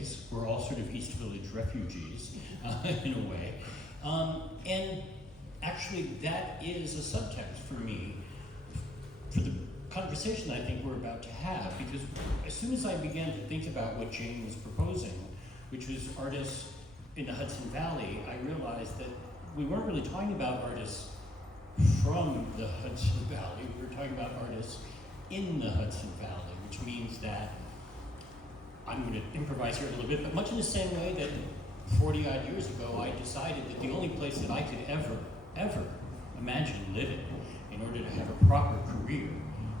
ways. We're all sort of East Village refugees, in a way. And actually, that is a subtext for me for the conversation I think we're about to have, because as soon as I began to think about what Jane was proposing, which was artists in the Hudson Valley, I realized that we weren't really talking about artists from the Hudson Valley. We were talking about artists in the Hudson Valley, which means that I'm going to improvise here a little bit, but much in the same way that 40 odd years ago I decided that the only place that I could ever imagine living in order to have a proper career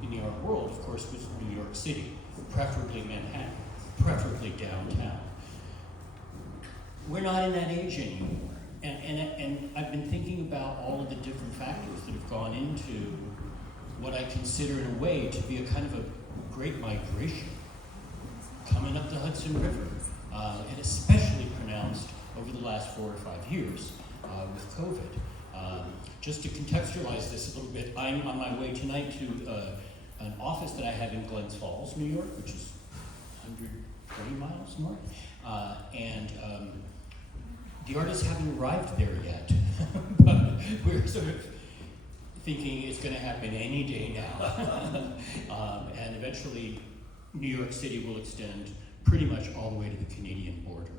in the art world, of course, was New York City, preferably Manhattan, preferably downtown. We're not in that age anymore. And I've been thinking about all of the different factors that have gone into what I consider in a way to be a kind of a great migration coming up the Hudson River, and especially pronounced over the last 4 or 5 years with COVID. Just to contextualize this a little bit, I'm on my way tonight to an office that I have in Glens Falls, New York, which is 120 miles north, and the artists haven't arrived there yet, but we're sort of thinking it's going to happen any day now. And eventually, New York City will extend pretty much all the way to the Canadian border.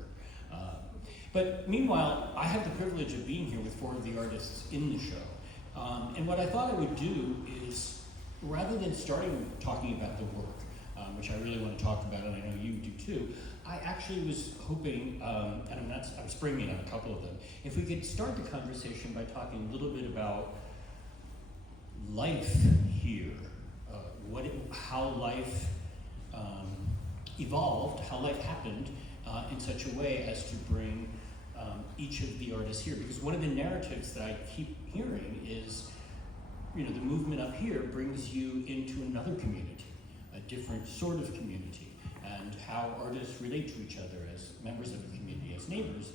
But meanwhile, I have the privilege of being here with 4 of the artists in the show. And what I thought I would do is, rather than starting talking about the work, which I really want to talk about, and I know you do too, I actually was hoping, and I'm springing on a couple of them, if we could start the conversation by talking a little bit about life here, how life evolved, how life happened in such a way as to bring each of the artists here. Because one of the narratives that I keep hearing is, the movement up here brings you into another community, a different sort of community, and how artists relate to each other as members of a community, as neighbors,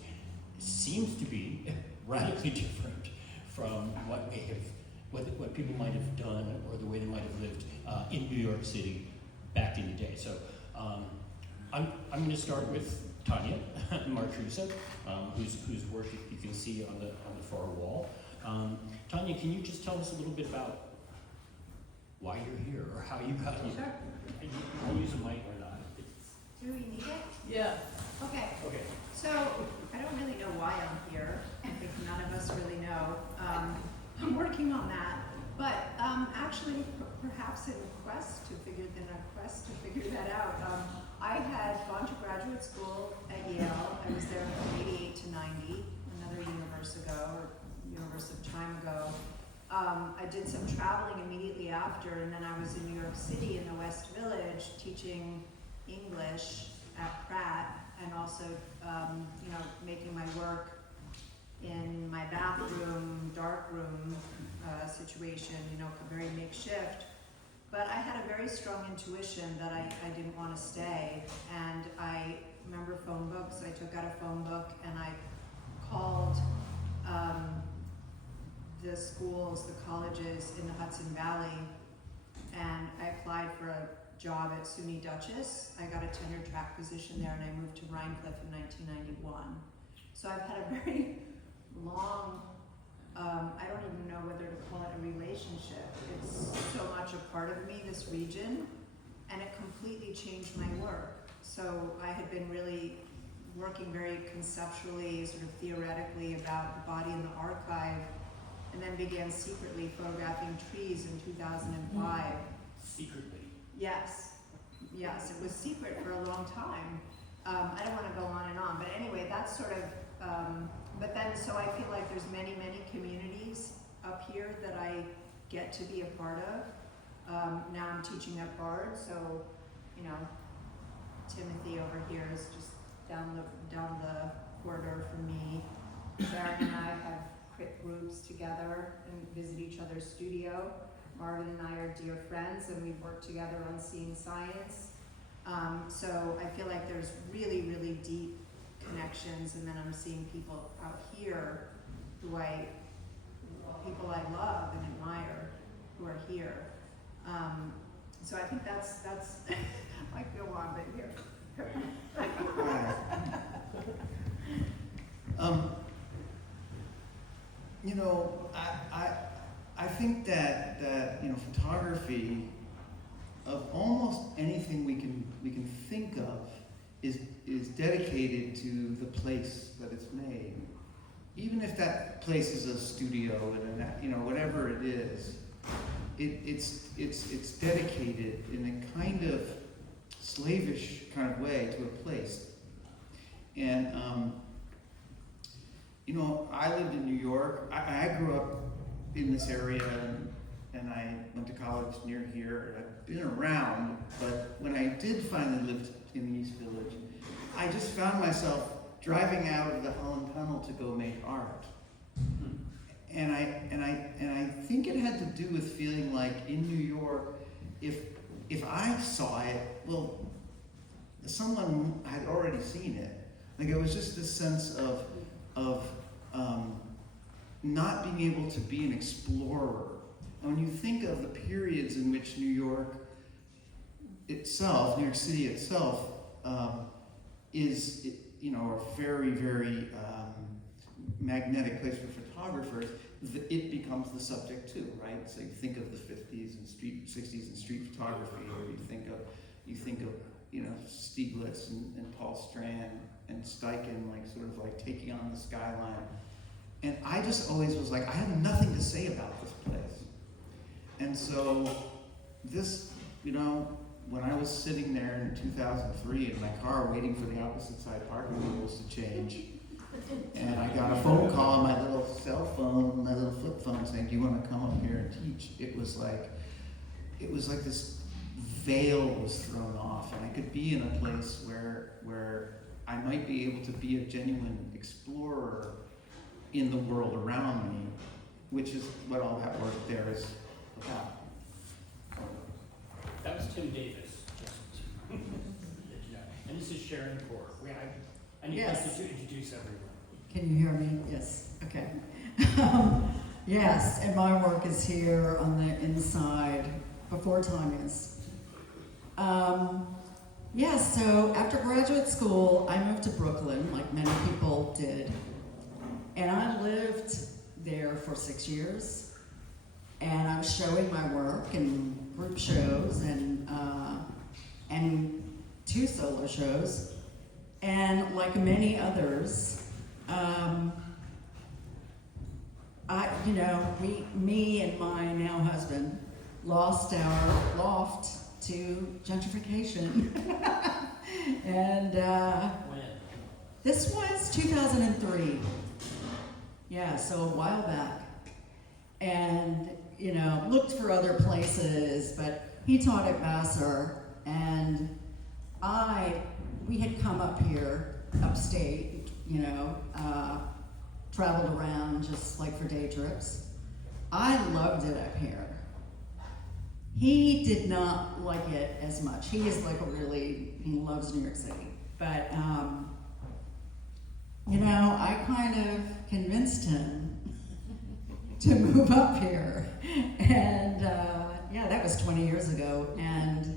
seems to be radically different from what people might have done or the way they might have lived in New York City back in the day. So I'm going to start with Tanya Marcuse, whose work you can see on the far wall. Tanya, can you just tell us a little bit about why you're here or how you got here? Sure. I'll use a mic or not. Do we need it? Yeah. Okay. Okay. So I don't really know why I'm here. I think none of us really know. I'm working on that. But actually, perhaps in a quest to figure that out, I had gone to graduate school at Yale. I was there from 88 to 90, another universe of time ago. I did some traveling immediately after, and then I was in New York City in the West Village teaching English at Pratt, and also making my work in my bathroom, dark room situation, very makeshift. But I had a very strong intuition that I didn't want to stay, and I remember phone books. I took out a phone book and I called the schools, the colleges in the Hudson Valley, and I applied for a job at SUNY Dutchess. I got a tenure track position there, and I moved to Rhinecliff in 1991. So I've had a very long, I don't even know whether to call it a relationship. It's so much a part of me, this region, and it completely changed my work. So I had been really working very conceptually, sort of theoretically about the body in the archive, and then began secretly photographing trees in 2005. Secretly? Yes, it was secret for a long time. I don't want to go on and on, but anyway, that's sort of, but then, so I feel like there's many communities up here that I get to be a part of. Now I'm teaching at Bard, so, Timothy over here is just down the corridor from me. Sharon and I have quick groups together and visit each other's studio. Marvin and I are dear friends, and we work together on Seeing Science. So I feel like there's really deep connections, and then I'm seeing people out here people I love and admire who are here. So I think that's I might go on, but here. You know, I think that photography, of almost anything we can think of, is dedicated to the place that it's made. Even if that place is a studio and whatever it is, it's dedicated in a kind of slavish kind of way to a place. And I lived in New York. I grew up in this area, and I went to college near here. I've been around, but when I did finally live in the East Village, I just found myself driving out of the Holland Tunnel to go make art. And I think it had to do with feeling like in New York, if I saw it, well, someone had already seen it. Like it was just this sense of not being able to be an explorer. And when you think of the periods in which New York City itself, is a very, very magnetic place for photographers, it becomes the subject too, right? So you think of the 50s and 60s and street photography, or you think of Stieglitz and Paul Strand and Steichen, like taking on the skyline. And I just always was like, I have nothing to say about this place. And so this, when I was sitting there in 2003 in my car waiting for the opposite side parking rules to change, and I got a phone call on my little cell phone, my little flip phone, saying, "Do you want to come up here and teach?" It was like this veil was thrown off, and I could be in a place where I might be able to be a genuine explorer in the world around me, which is what all that work there is about. That was Tim Davis. And this is Sharon Core. I need Yes. to introduce everyone. Can you hear me? Yes. Okay. Yes, and my work is here on the inside before Tanya's. So after graduate school, I moved to Brooklyn, like many people did. And I lived there for 6 years. And I was showing my work in group shows and 2 solo shows. And like many others, me and my now husband lost our loft to gentrification. And When? this was 2003. Yeah, so a while back. And, looked for other places, but he taught at Vassar, and we had come up here, upstate, traveled around just like for day trips. I loved it up here. He did not like it as much. He is he loves New York City. But, I kind of convinced him to move up here. And, that was 20 years ago. And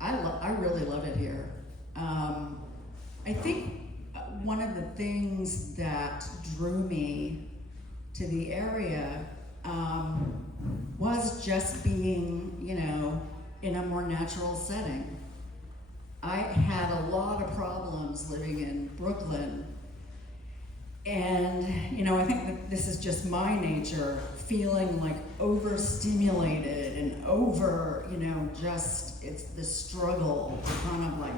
I really love it here. I think one of the things that drew me to the area was just being, in a more natural setting. I had a lot of problems living in Brooklyn. And, I think that this is just my nature, feeling like overstimulated and it's the struggle, kind of like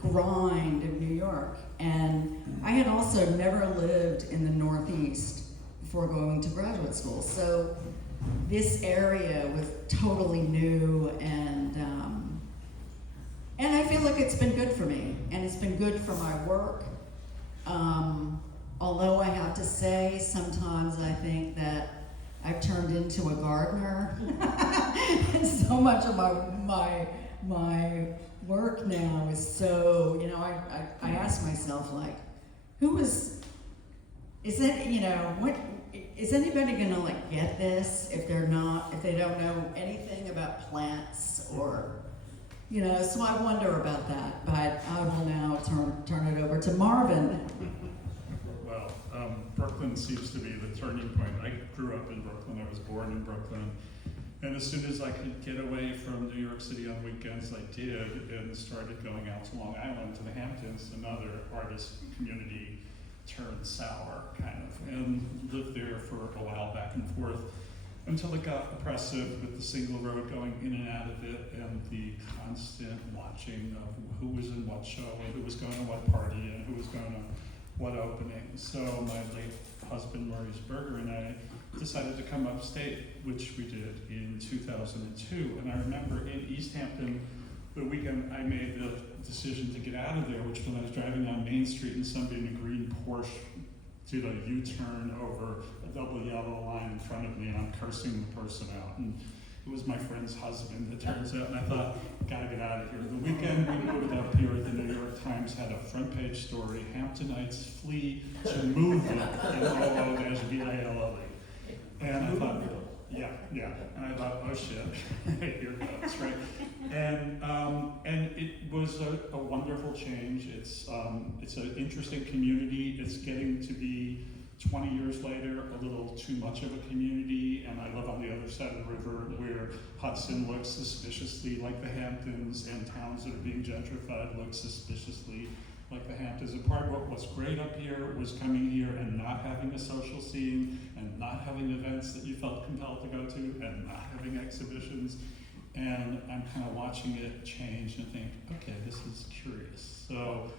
grind of New York. And I had also never lived in the Northeast before going to graduate school. So this area was totally new, and I feel like it's been good for me, and it's been good for my work. Although I have to say, sometimes I think that I've turned into a gardener. So much of my work now is so, I ask myself, like, is anybody gonna get this if they don't know anything about plants or, so I wonder about that. But I will now turn it over to Marvin. Well, Brooklyn seems to be the turning point. I grew up in Brooklyn, I was born in Brooklyn, and as soon as I could get away from New York City on weekends, I did, and started going out to Long Island, to the Hamptons, another artist community turned sour, kind of, and lived there for a while back and forth, until it got oppressive with the single road going in and out of it, and the constant watching of who was in what show, and who was going to what party, and who was going to what opening. So my late husband, Maurice Berger, and I decided to come upstate, which we did in 2002. And I remember in East Hampton, the weekend I made the decision to get out of there, which when I was driving down Main Street and somebody in a green Porsche did a U-turn over a double yellow line in front of me, and I'm cursing the person out. And it was my friend's husband, it turns out, and I thought, gotta get out of here. The weekend we moved up here, the New York Times had a front page story, Hamptonites flee to move in OO-VILLE. And I thought, yeah. And I thought, oh shit, here it goes, right? And it was a wonderful change. It's an interesting community. It's getting to be 20 years later, a little too much of a community, and I live on the other side of the river where Hudson looks suspiciously like the Hamptons, and towns that are being gentrified look suspiciously like the Hamptons. And part of what was great up here was coming here and not having a social scene, and not having events that you felt compelled to go to, and not having exhibitions. And I'm kind of watching it change and think, okay, this is curious. So,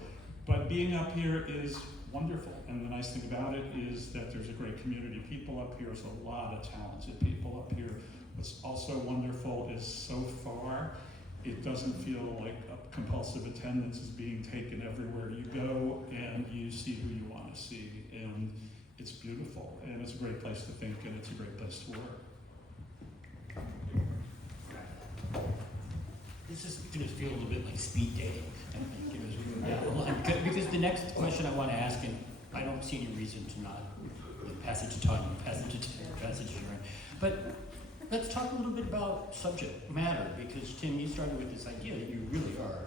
but being up here is wonderful, and the nice thing about it is that there's a great community of people up here. There's a lot of talented people up here. What's also wonderful is so far, it doesn't feel like a compulsive attendance is being taken everywhere you go, and you see who you want to see, and it's beautiful, and it's a great place to think, and it's a great place to work. This is going to feel a little bit like speed dating, I think, as we go down the line. Because the next question I want to ask, and I don't see any reason to not pass it to Tanya, pass it to Sharon. But let's talk a little bit about subject matter, because Tim, you started with this idea that you really are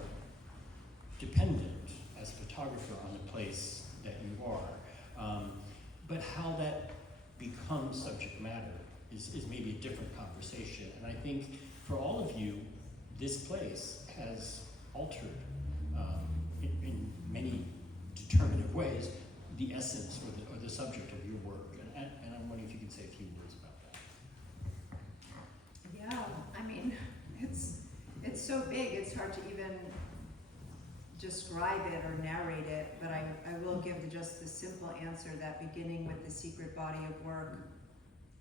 dependent as a photographer on the place that you are. But how that becomes subject matter is maybe a different conversation. And I think for all of you, this place has altered in many determinative ways the essence or the subject of your work. And I'm wondering if you could say a few words about that. Yeah, I mean, it's so big, it's hard to even describe it or narrate it, but I will give just the simple answer that beginning with the secret body of work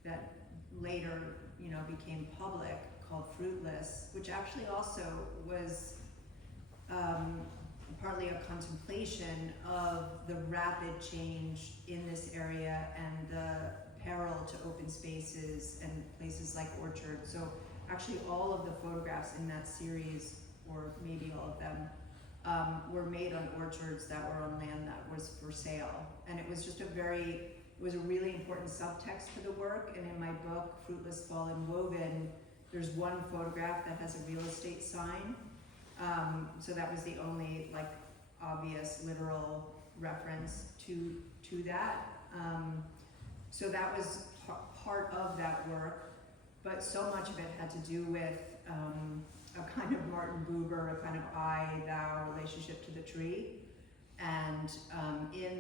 that later, became public, called Fruitless, which actually also was partly a contemplation of the rapid change in this area and the peril to open spaces and places like orchards. So actually all of the photographs in that series, or maybe all of them, were made on orchards that were on land that was for sale. And it was just a really important subtext to the work. And in my book, Fruitless, Fallen, Woven, there's one photograph that has a real estate sign. So that was the only obvious literal reference to that. So that was part of that work, but so much of it had to do with a kind of Martin Buber, a kind of I-thou relationship to the tree. And it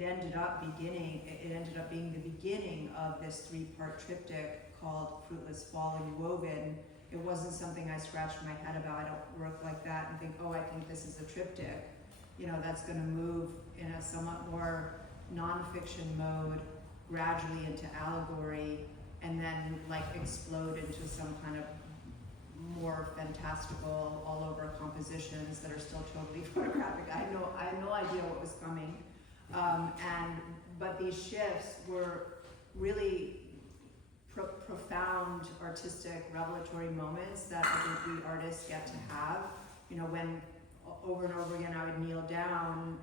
ended up being the beginning of this three-part triptych called Fruitless, Fallen, Woven. It wasn't something I scratched my head about. I don't work like that and think, oh, I think this is a triptych. That's going to move in a somewhat more nonfiction mode, gradually into allegory, and then explode into some kind of more fantastical, all over compositions that are still totally photographic. I had no idea what was coming. But these shifts were really profound artistic revelatory moments that I think we artists get to have. When over and over again I would kneel down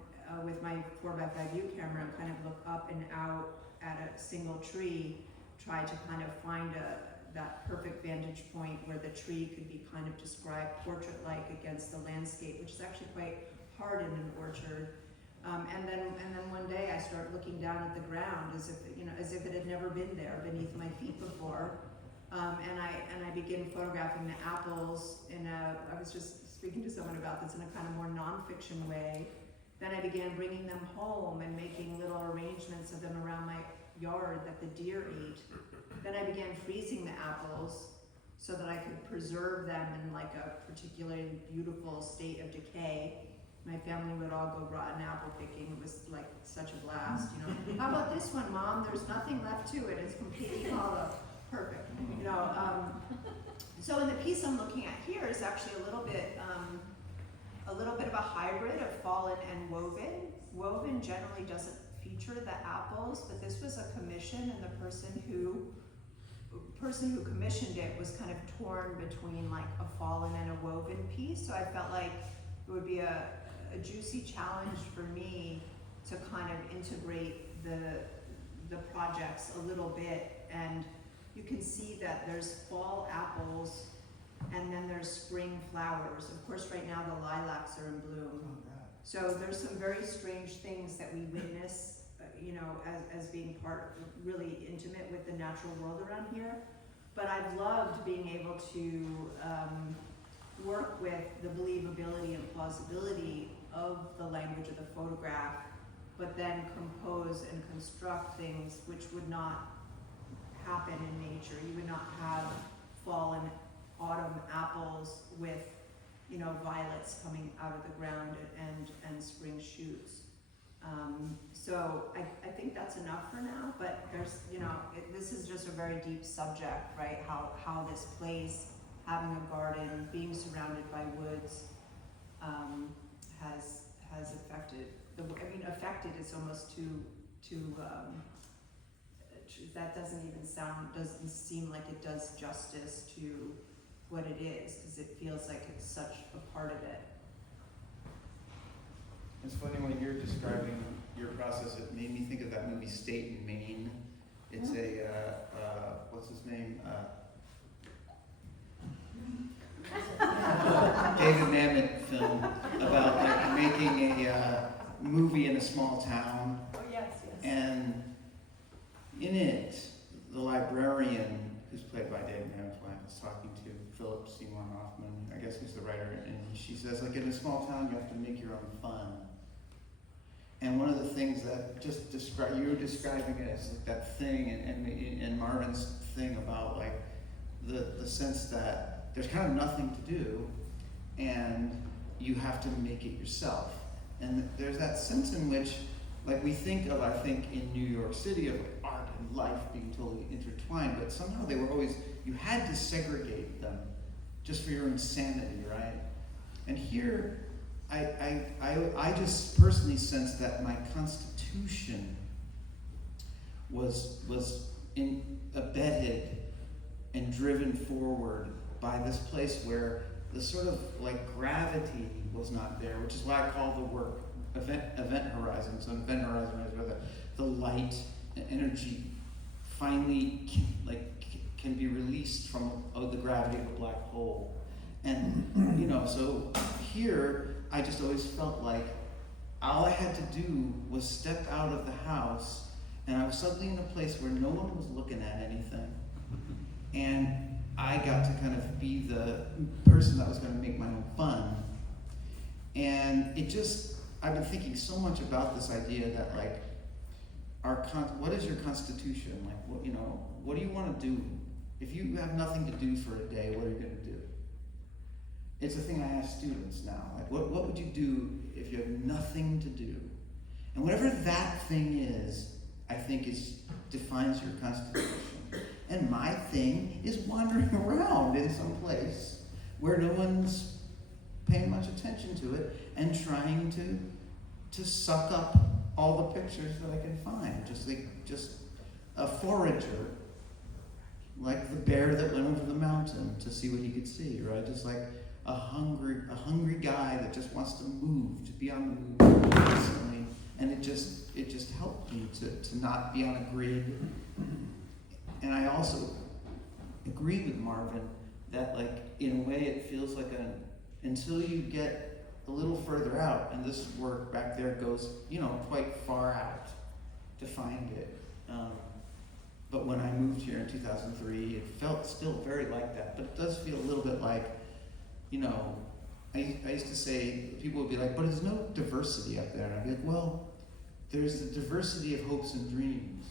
with my 4x5 view camera and kind of look up and out at a single tree, try to kind of find that perfect vantage point where the tree could be kind of described portrait-like against the landscape, which is actually quite hard in an orchard. And then one day I start looking down at the ground as if it had never been there beneath my feet before. And I begin photographing the apples I was just speaking to someone about this in a kind of more nonfiction way. Then I began bringing them home and making little arrangements of them around my yard that the deer ate. Then I began freezing the apples so that I could preserve them in like a particularly beautiful state of decay. My family would all go rotten apple picking. It was like such a blast, How about this one, Mom? There's nothing left to it. It's completely hollow. Perfect. So in the piece I'm looking at here is actually a little bit of a hybrid of fallen and woven. Woven generally doesn't feature the apples, but this was a commission, and the person who commissioned it was kind of torn between like a fallen and a woven piece. So I felt like it would be a juicy challenge for me to kind of integrate the projects a little bit. And you can see that there's fall apples and then there's spring flowers. Of course, right now the lilacs are in bloom. So there's some very strange things that we witness, as being really intimate with the natural world around here. But I've loved being able to work with the believability and plausibility of the language of the photograph, but then compose and construct things which would not happen in nature. You would not have fall and autumn apples with, violets coming out of the ground and spring shoots. So I think that's enough for now, but there's, this is just a very deep subject, right? How this place, having a garden, being surrounded by woods, has affected, affected is almost too that doesn't seem like it does justice to what it is, because it feels like it's such a part of it. It's funny when you're describing your process, it made me think of that movie State and Maine. It's what's his name? David Mamet film about like making a movie in a small town. Oh yes. And in it, the librarian, who's played by David Mamet's wife, is talking to Philip Seymour Hoffman, I guess who's the writer, and she says, like, in a small town, you have to make your own fun. And one of the things that you were describing it as like that thing, and Marvin's thing about like the sense that there's kind of nothing to do, and you have to make it yourself. And there's that sense in which, like, we think of, I think, in New York City of like art and life being totally intertwined, but somehow they were always, you had to segregate them just for your insanity, right? And here, I just personally sensed that my constitution was abetted and driven forward by this place where the sort of like gravity was not there, which is why I call the work event horizon. So event horizon is where the light and energy finally can be released from the gravity of a black hole. And so here I just always felt like all I had to do was step out of the house, and I was suddenly in a place where no one was looking at anything, and I got to kind of be the person that was going to make my own fun. And I've been thinking so much about this idea that like what is your constitution? Like what do you want to do? If you have nothing to do for a day, what are you going to do? It's a thing I ask students now. Like what would you do if you have nothing to do? And whatever that thing is, I think defines your constitution. And my thing is wandering around in some place where no one's paying much attention to it and trying to suck up all the pictures that I can find. Just a forager, like the bear that went over the mountain to see what he could see, right? Just like a hungry guy that just wants to move, to be on the move constantly. And it just helped me to not be on a grid. And I also agree with Marvin that like in a way it feels like until you get a little further out, and this work back there goes, quite far out to find it. But when I moved here in 2003, it felt still very like that. But it does feel a little bit like, I used to say, people would be like, but there's no diversity up there. And I'd be like, well, there's the diversity of hopes and dreams.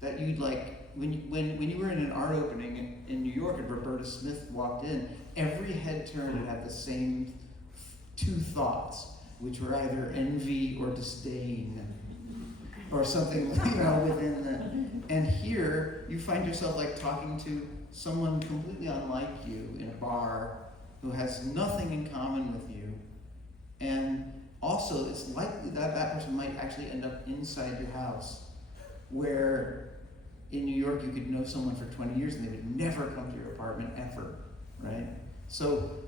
That you'd like, when you were in an art opening in New York and Roberta Smith walked in, every head turn would have the same two thoughts, which were either envy or disdain, or something, within the. And here, you find yourself like talking to someone completely unlike you in a bar who has nothing in common with you. And also, it's likely that that person might actually end up inside your house, where in New York you could know someone for 20 years and they would never come to your apartment ever, right? So,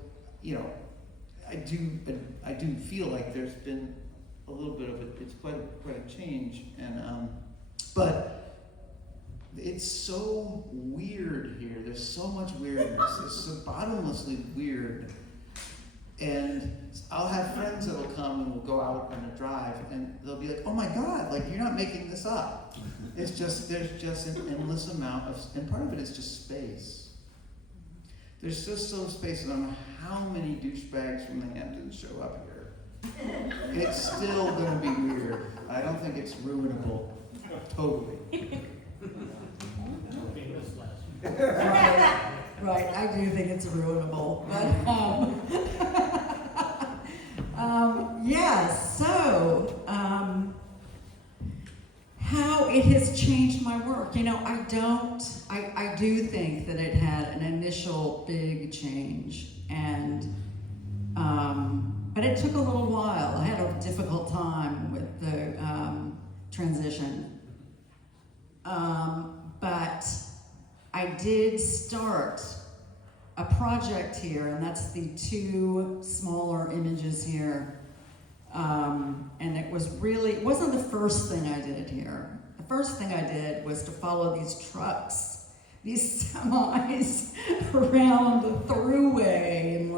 I do feel like there's been a little bit of it's quite a change, and but it's so weird here. There's so much weirdness. It's so bottomlessly weird. And I'll have friends that'll come and we'll go out on a drive and they'll be like, oh my God, like you're not making this up. There's just an endless amount of, and part of it is just space. There's just so space, and I don't know how many douchebags from the Hamptons show up here. It's still gonna be weird. I don't think it's ruinable. Totally. Right, I do think it's ruinable, but how it has changed my work. I do think that it had an initial big change, and but it took a little while. I had a difficult time with the transition, but I did start a project here, and that's the two smaller images here. And it wasn't the first thing I did here. The first thing I did was to follow these trucks, these semis around the thruway, and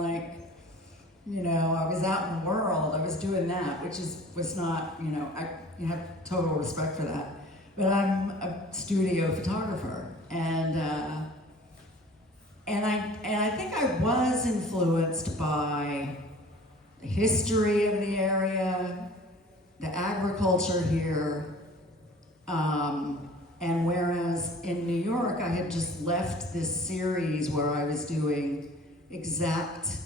I was out in the world. I was doing that, which was not, I have total respect for that. But I'm a studio photographer, and I think I was influenced by the history of the area, the agriculture here, and whereas in New York I had just left this series where I was doing exact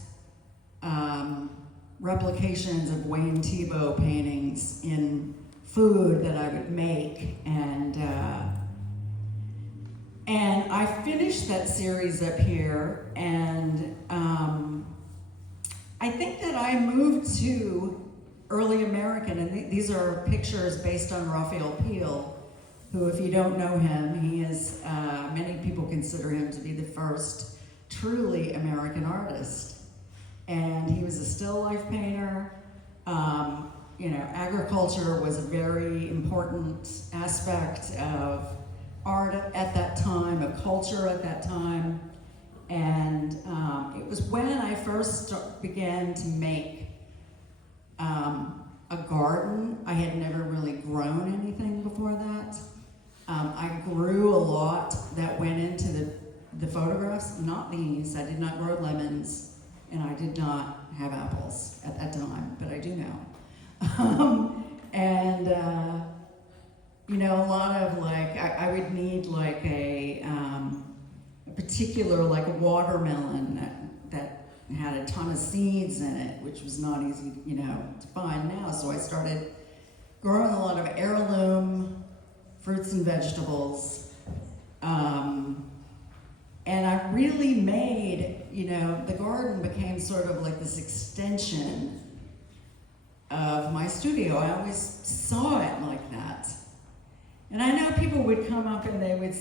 replications of Wayne Thiebaud paintings in food that I would make, and I finished that series up here, and I think that I moved to early American, and these are pictures based on Raphael Peale, who, if you don't know him, he is, many people consider him to be the first truly American artist. And he was a still life painter. Agriculture was a very important aspect of art at that time, of culture at that time. And it was when I first began to make a garden. I had never really grown anything before that. I grew a lot that went into the photographs, not these. I did not grow lemons, and I did not have apples at that time, but I do now. A lot of I would need a particular watermelon that had a ton of seeds in it, which was not easy, to find now. So I started growing a lot of heirloom fruits and vegetables. And I really made, the garden became sort of like this extension of my studio. I always saw it like that. And I know people would come up and they would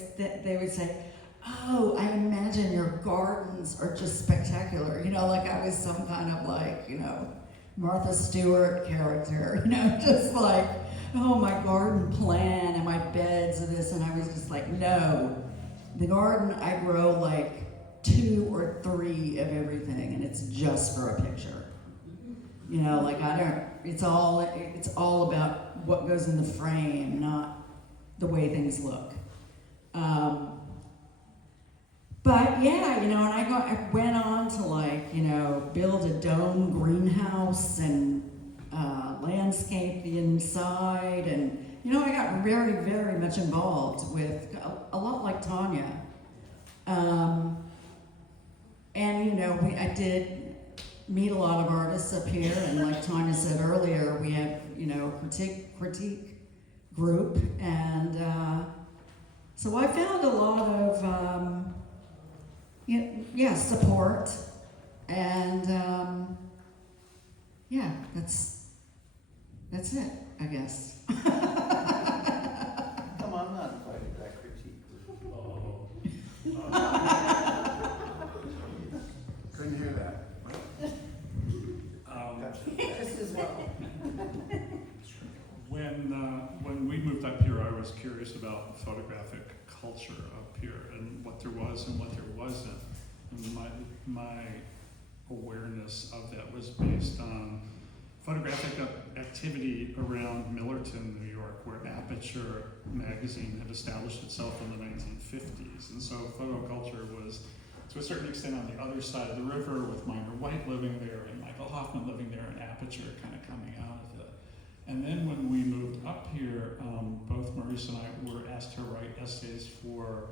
say, oh, I imagine your gardens are just spectacular. Like I was some kind of Martha Stewart character, just like, oh, my garden plan and my beds and this. And I was just like, no. The garden, I grow 2 or 3 of everything, and it's just for a picture. You know, like it's all about what goes in the frame, not the way things look. But yeah, you know, and I went on to, like, you know, build a dome greenhouse and landscape the inside, and you know, I got very, very much involved with a lot like Tanya. And you know, I did meet a lot of artists up here, and like Tanya said earlier, we have, you know, critique group, and so I found a lot of support, and yeah, that's it, I guess. Come on, I'm not invited to that critique group. Couldn't hear that. Just as well. When we moved up here, I was curious about photographic culture up here and what there was and what there wasn't. And my awareness of that was based on photographic activity around Millerton, New York, where Aperture magazine had established itself in the 1950s. And so photoculture was, to a certain extent, on the other side of the river, with Minor White living there and Michael Hoffman living there, and Aperture kind of coming out of it. And then when we moved up here, both Maurice and I were asked to write essays for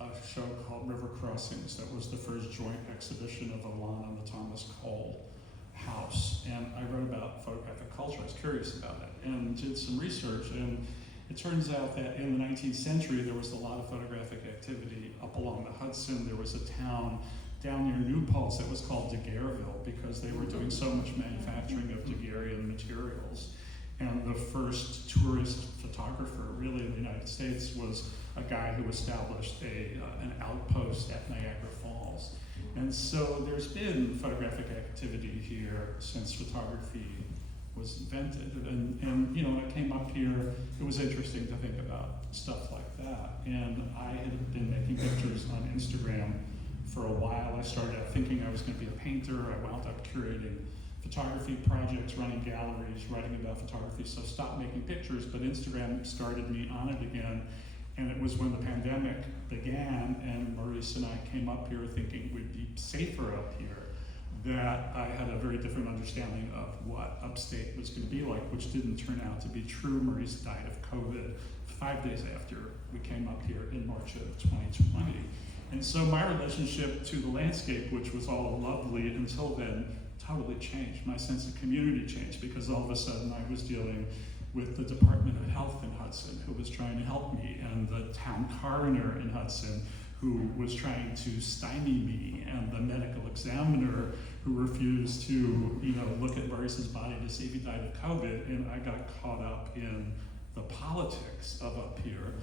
a show called River Crossings. That was the first joint exhibition of Alana and the Thomas Cole house. And I wrote about photographic culture. I was curious about it and did some research. And it turns out that in the 19th century, there was a lot of photographic activity up along the Hudson. There was a town down near New Paltz that was called Daguerreville because they were doing so much manufacturing of Daguerrean materials. And the first tourist photographer really in the United States was a guy who established an outpost at Niagara Falls. And so there's been photographic activity here since photography was invented. And you know, when I came up here, it was interesting to think about stuff like that. And I had been making pictures on Instagram for a while. I started out thinking I was going to be a painter. I wound up curating photography projects, running galleries, writing about photography, so stopped making pictures, but Instagram started me on it again. And it was when the pandemic began and Maurice and I came up here thinking we'd be safer up here, that I had a very different understanding of what upstate was going to be like, which didn't turn out to be true. Maurice died of COVID 5 days after we came up here in March of 2020. And so my relationship to the landscape, which was all lovely until then, totally changed. My sense of community changed because all of a sudden I was dealing with the Department of Health in Hudson, who was trying to help me, and the town coroner in Hudson, who was trying to stymie me, and the medical examiner who refused to, you know, look at Maurice's body to see if he died of COVID. And I got caught up in the politics of up here.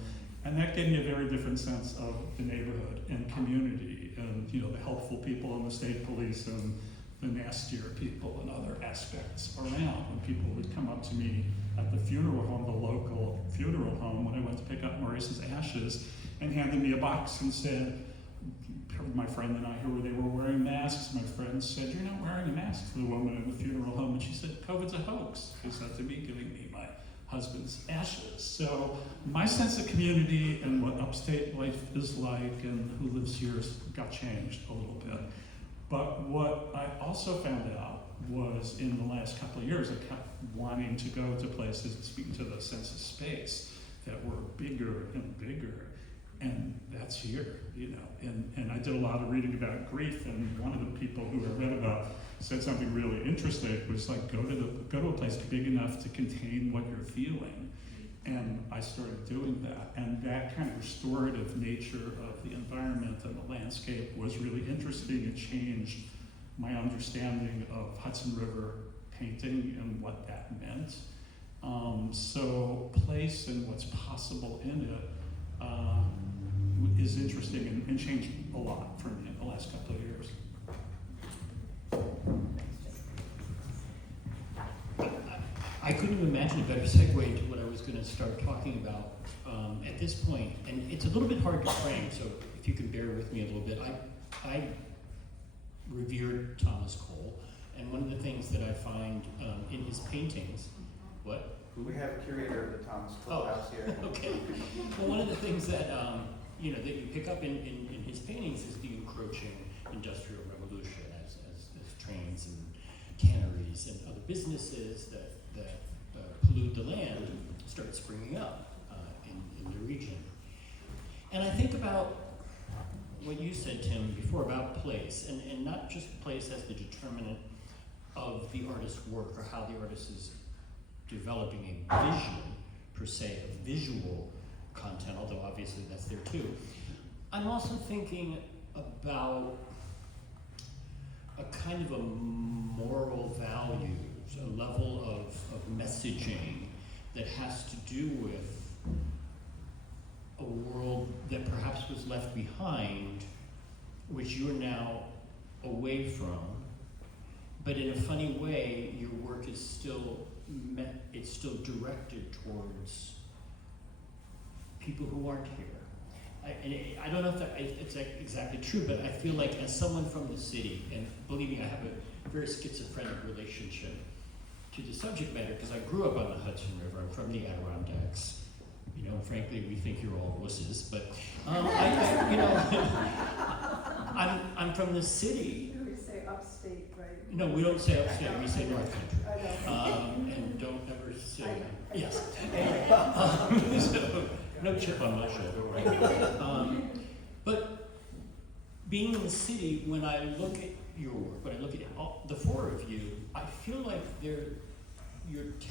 And that gave me a very different sense of the neighborhood and community, and, you know, the helpful people in the state police and the nastier people and other aspects around. When people would come up to me at the funeral home, the local funeral home, when I went to pick up Maurice's ashes, and handed me a box and said, my friend and I, they were wearing masks. My friend said, "You're not wearing a mask," to the woman in the funeral home, and she said, "COVID's a hoax." She said to me, giving me my husband's ashes. So my sense of community and what upstate life is like and who lives here got changed a little bit. But what I also found out was in the last couple of years, I kept wanting to go to places and speak to the sense of space that were bigger and bigger. And that's here, you know. And I did a lot of reading about grief, and one of the people who I read about said something really interesting. It was like, go to a place big enough to contain what you're feeling. And I started doing that. And that kind of restorative nature of the environment and the landscape was really interesting. It changed my understanding of Hudson River painting and what that meant. So place and what's possible in it is interesting and changed a lot for me in the last couple of years. I couldn't imagine a better segue into what I was going to start talking about at this point. And it's a little bit hard to frame, so if you can bear with me a little bit. I revered Thomas Cole, and one of the things things that I find in his paintings. What? Who? We have a curator of the Thomas Oh, Schoolhouse here. okay. Well, one of the things that that you pick up in his paintings is the encroaching industrial revolution as trains and canneries and other businesses that pollute the land start springing up in the region. And I think about what you said, Tim, before about place, and not just place as the determinant of the artist's work or how the artist is developing a vision, per se, of visual content, although obviously that's there too. I'm also thinking about a kind of a moral values, a level of messaging that has to do with a world that perhaps was left behind, which you're now away from, but in a funny way, your work is still it's still directed towards people who aren't here. I don't know if it's exactly true, but I feel like as someone from the city, and believe me, I have a very schizophrenic relationship to the subject matter because I grew up on the Hudson River. I'm from the Adirondacks. You know, frankly, we think you're all wusses, but I'm from the city. We say upstate, right? No, we don't say upstate. We say North Country. I know. And don't ever say I know. yes. So, no chip on my shoulder, right? But being in the city, when I look at your work, when I look at the four of you, I feel like you're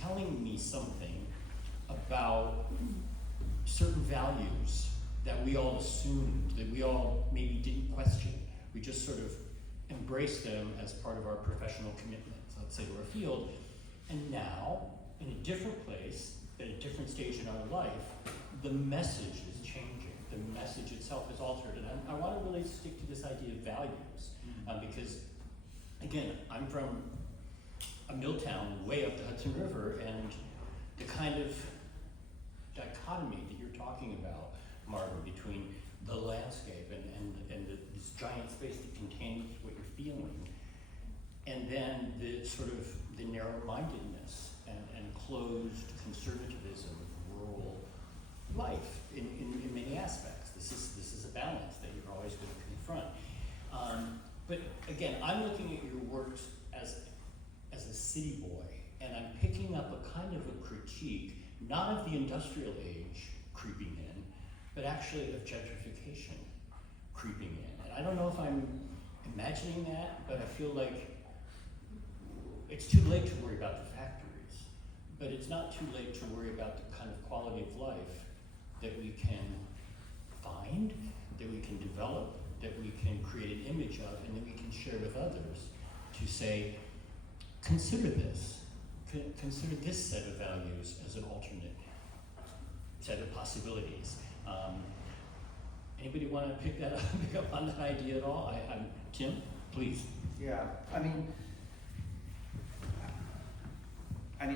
telling me something about certain values that we all assumed, that we all maybe didn't question. We just sort of embraced them as part of our professional commitments, let's say, to our field. And now, in a different place, at a different stage in our life, the message is changing. The message itself is altered. And I want to really stick to this idea of values, because, again, I'm from a mill town way up the Hudson River, and the kind of dichotomy that you're talking about, Marvin, between the landscape and this giant space that contains what you're feeling, and then the sort of the narrow-mindedness and closed conservatism of rural life in many aspects. This is a balance that you're always going to confront. But again, I'm looking at your works as a city boy, and I'm picking up a kind of a critique, not of the industrial age creeping in, but actually of gentrification creeping in. And I don't know if I'm imagining that, but I feel like it's too late to worry about the factories, but it's not too late to worry about the kind of quality of life that we can find, that we can develop, that we can create an image of, and that we can share with others to say, consider this. Consider this set of values as an alternate set of possibilities. Anybody want to pick up on that idea at all? Tim, please. Yeah, I mean, I'm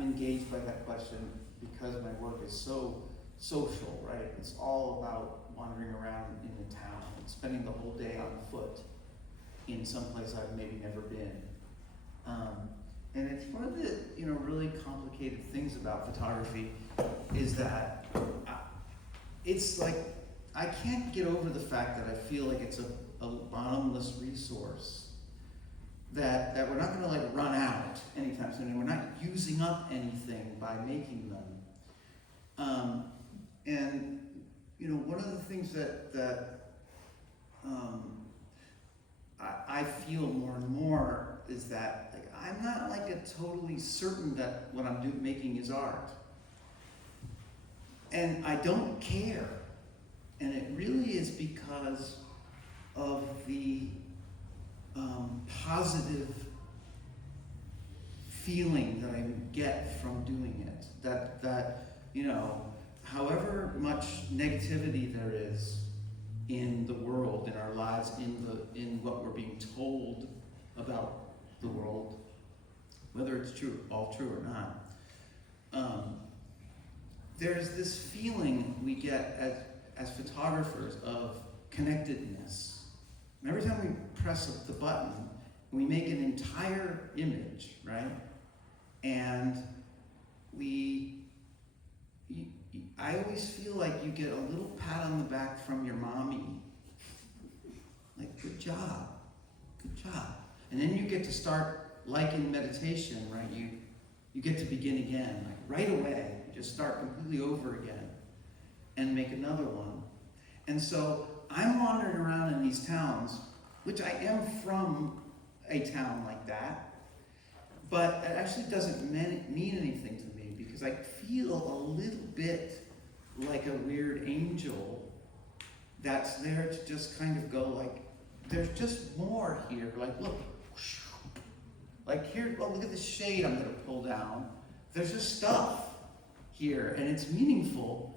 engaged by that question because my work is so social, right? It's all about wandering around in the town and spending the whole day on foot in some place I've maybe never been. And it's one of the really complicated things about photography is that it's like I can't get over the fact that I feel like it's a bottomless resource that we're not going to run out anytime soon, and we're not using up anything by making them. And one of the things that I feel more and more is that I'm not totally certain that what I'm making is art, and I don't care, and it really is because of the positive feeling that I get from doing it. That however much negativity there is in the world, in our lives, in what we're being told about the world, whether it's all true or not, there's this feeling we get as photographers of connectedness. And every time we press the button we make an entire image, right? And I always feel like you get a little pat on the back from your mommy. Like, good job. And then you get to start, like in meditation, right? You get to begin again, like right away. You just start completely over again and make another one. And so I'm wandering around in these towns, which I am from a town like that, but it actually doesn't mean anything to me because I feel a little bit like a weird angel that's there to just kind of go like, there's just more here. Like, look, like here, oh, look at this shade I'm gonna pull down. There's just stuff here and it's meaningful.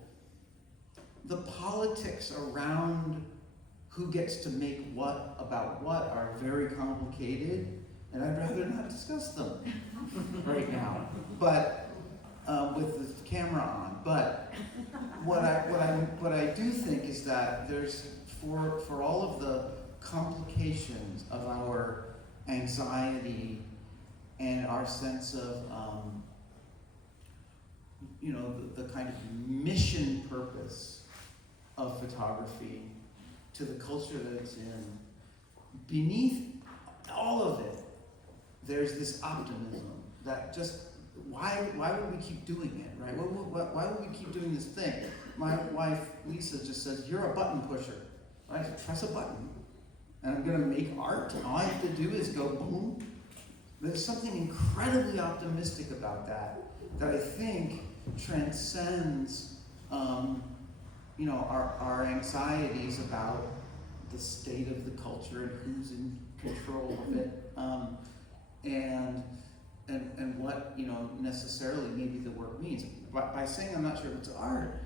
The politics around who gets to make what about what are very complicated, and I'd rather not discuss them right now. But with the camera on. But what I do think is that there's for all of the complications of our anxiety and our sense of the kind of mission purpose of photography to the culture that it's in, beneath all of it, there's this optimism that just, why would we keep doing it, right? Why would we keep doing this thing? My wife, Lisa, just says, you're a button pusher. I just press a button, and I'm gonna make art, and all I have to do is go boom. There's something incredibly optimistic about that I think transcends our anxieties about the state of the culture and who's in control of it, and what necessarily maybe the work means. By saying I'm not sure if it's art,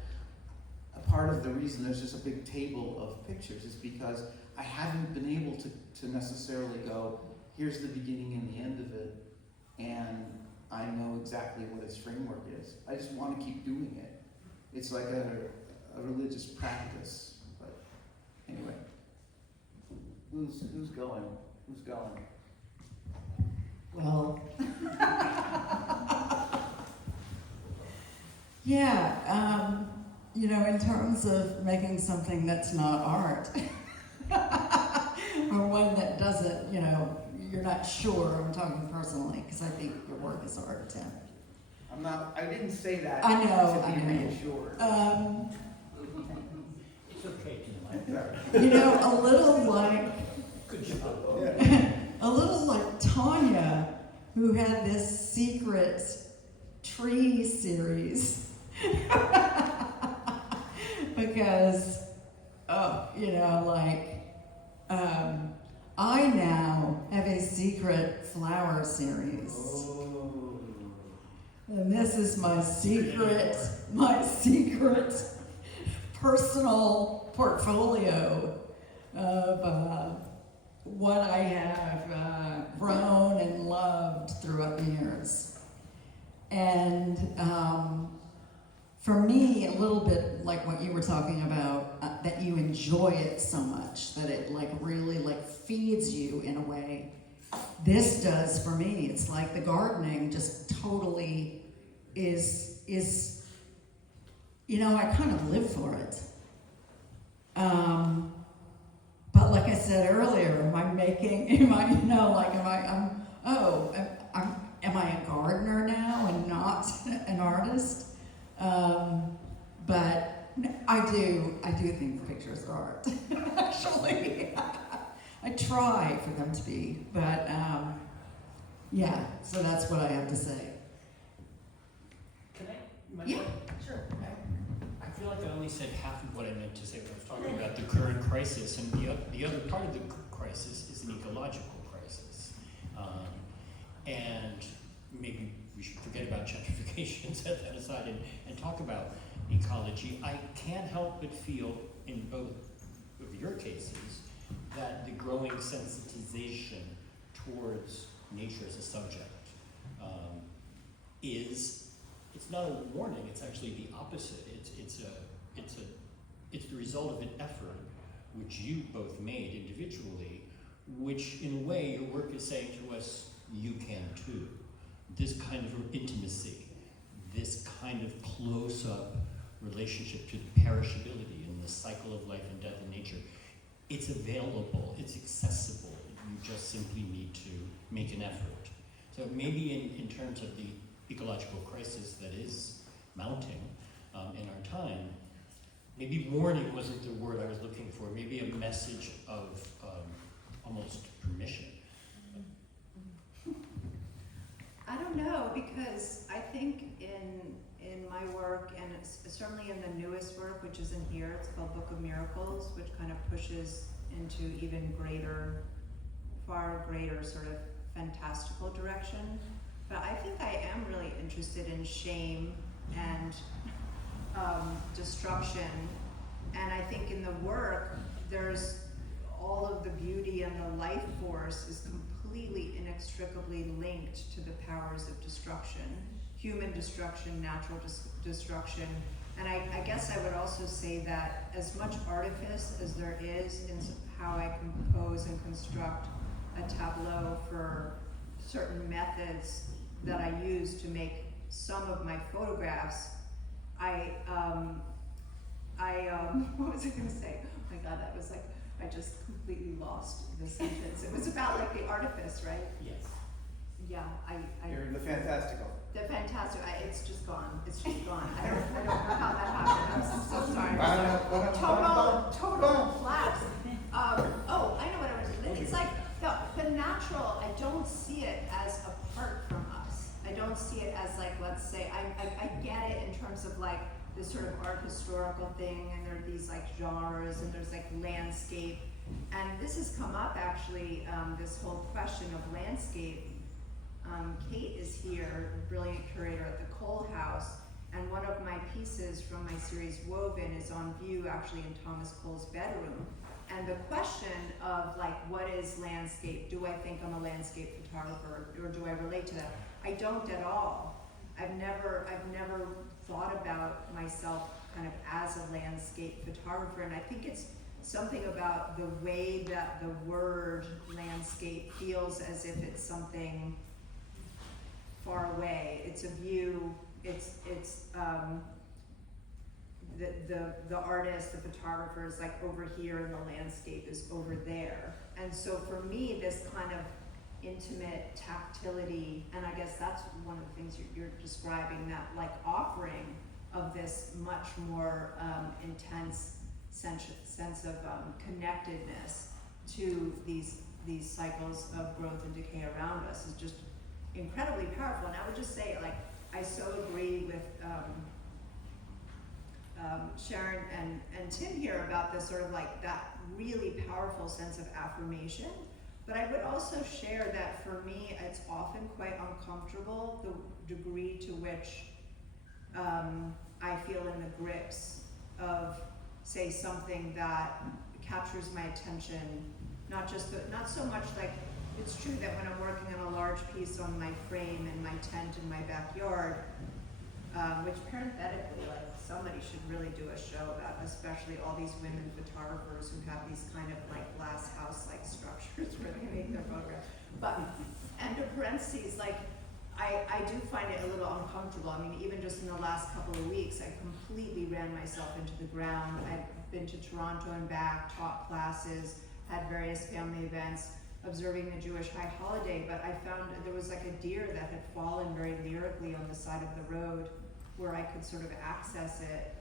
a part of the reason there's just a big table of pictures is because I haven't been able to necessarily go, here's the beginning and the end of it, and I know exactly what its framework is. I just want to keep doing it. It's like a religious practice. But anyway, who's going? Who's going? Well, yeah, in terms of making something that's not art, or one that doesn't, you're not sure, I'm talking personally, because I think your work is art, Tim. I didn't say that I know, to I be know. reassured. It's okay, Tim. A little like, Good job. a little like Tanya, who had this secret tree series. Because, I now have a secret flower series. Oh. And this is my secret personal portfolio of what I have grown and loved throughout the years. And for me, a little bit like what you were talking about, that you enjoy it so much, that it really feeds you in a way. This does for me. It's like the gardening just totally is I kind of live for it. But like I said earlier, am I a gardener now and not an artist? But I do think the pictures are art. Actually, I try for them to be, but yeah. So that's what I have to say. Can I? Yeah. Sure. I feel like I only said half of what I meant to say when I was talking about the current crisis, and the other part of the crisis is an ecological crisis, and maybe we should forget about gentrification and set that aside and talk about ecology. I can't help but feel in both of your cases that the growing sensitization towards nature as a subject it's not a warning, it's actually the opposite. It's the result of an effort which you both made individually, which in a way your work is saying to us, you can too. This kind of intimacy, this kind of close-up relationship to the perishability and the cycle of life and death in nature, it's available, it's accessible. You just simply need to make an effort. So maybe in terms of the ecological crisis that is mounting in our time, maybe warning wasn't the word I was looking for, maybe a message of almost permission. I don't know, because I think in my work, and it's certainly in the newest work, which isn't here, it's called Book of Miracles, which kind of pushes into even greater, far greater sort of fantastical direction. But I think I am really interested in shame and destruction. And I think in the work, there's all of the beauty and the life force is completely inextricably linked to the powers of destruction, human destruction, natural destruction. And I guess I would also say that as much artifice as there is in how I compose and construct a tableau for certain methods that I use to make some of my photographs, what was I gonna say? Oh my God, that was like, I just completely lost the sentence. It was about like the artifice, right? Yes. Yeah, You're the fantastical. the fantastic, it's just gone, it's just gone. I don't know how that happened, I'm so sorry. Total collapse. Oh, I know what I was doing. It's like, the natural, I don't see it as apart from us. I don't see it as like, let's say, I get it in terms of like this sort of art historical thing, and there are these like genres, and there's like landscape. And this has come up actually, this whole question of landscape. Kate is here, a brilliant curator at the Cole House, and one of my pieces from my series Woven is on view actually in Thomas Cole's bedroom. And the question of like, what is landscape? Do I think I'm a landscape photographer, or do I relate to that? I don't at all. I've never thought about myself kind of as a landscape photographer, and I think it's something about the way that the word landscape feels as if it's something far away. It's a view, it's the artist, the photographer is like over here, and the landscape is over there. And so for me, this kind of intimate tactility, and I guess that's one of the things you're describing, that like offering of this much more intense sense of connectedness to these cycles of growth and decay around us is just incredibly powerful. And I would just say, like, I so agree with Sharon and Tim here about this sort of like that really powerful sense of affirmation. But I would also share that for me, it's often quite uncomfortable, the degree to which I feel in the grips of, say, something that captures my attention, not so much like, it's true that when I'm working on a large piece on my frame in my tent in my backyard, which parenthetically, like, somebody should really do a show about, especially all these women photographers who have these kind of like glass house-like structures where they make their photographs. But, and in parentheses, like, I do find it a little uncomfortable. I mean, even just in the last couple of weeks, I completely ran myself into the ground. I've been to Toronto and back, taught classes, had various family events, observing the Jewish high holiday, but I found there was like a deer that had fallen very lyrically on the side of the road where I could sort of access it.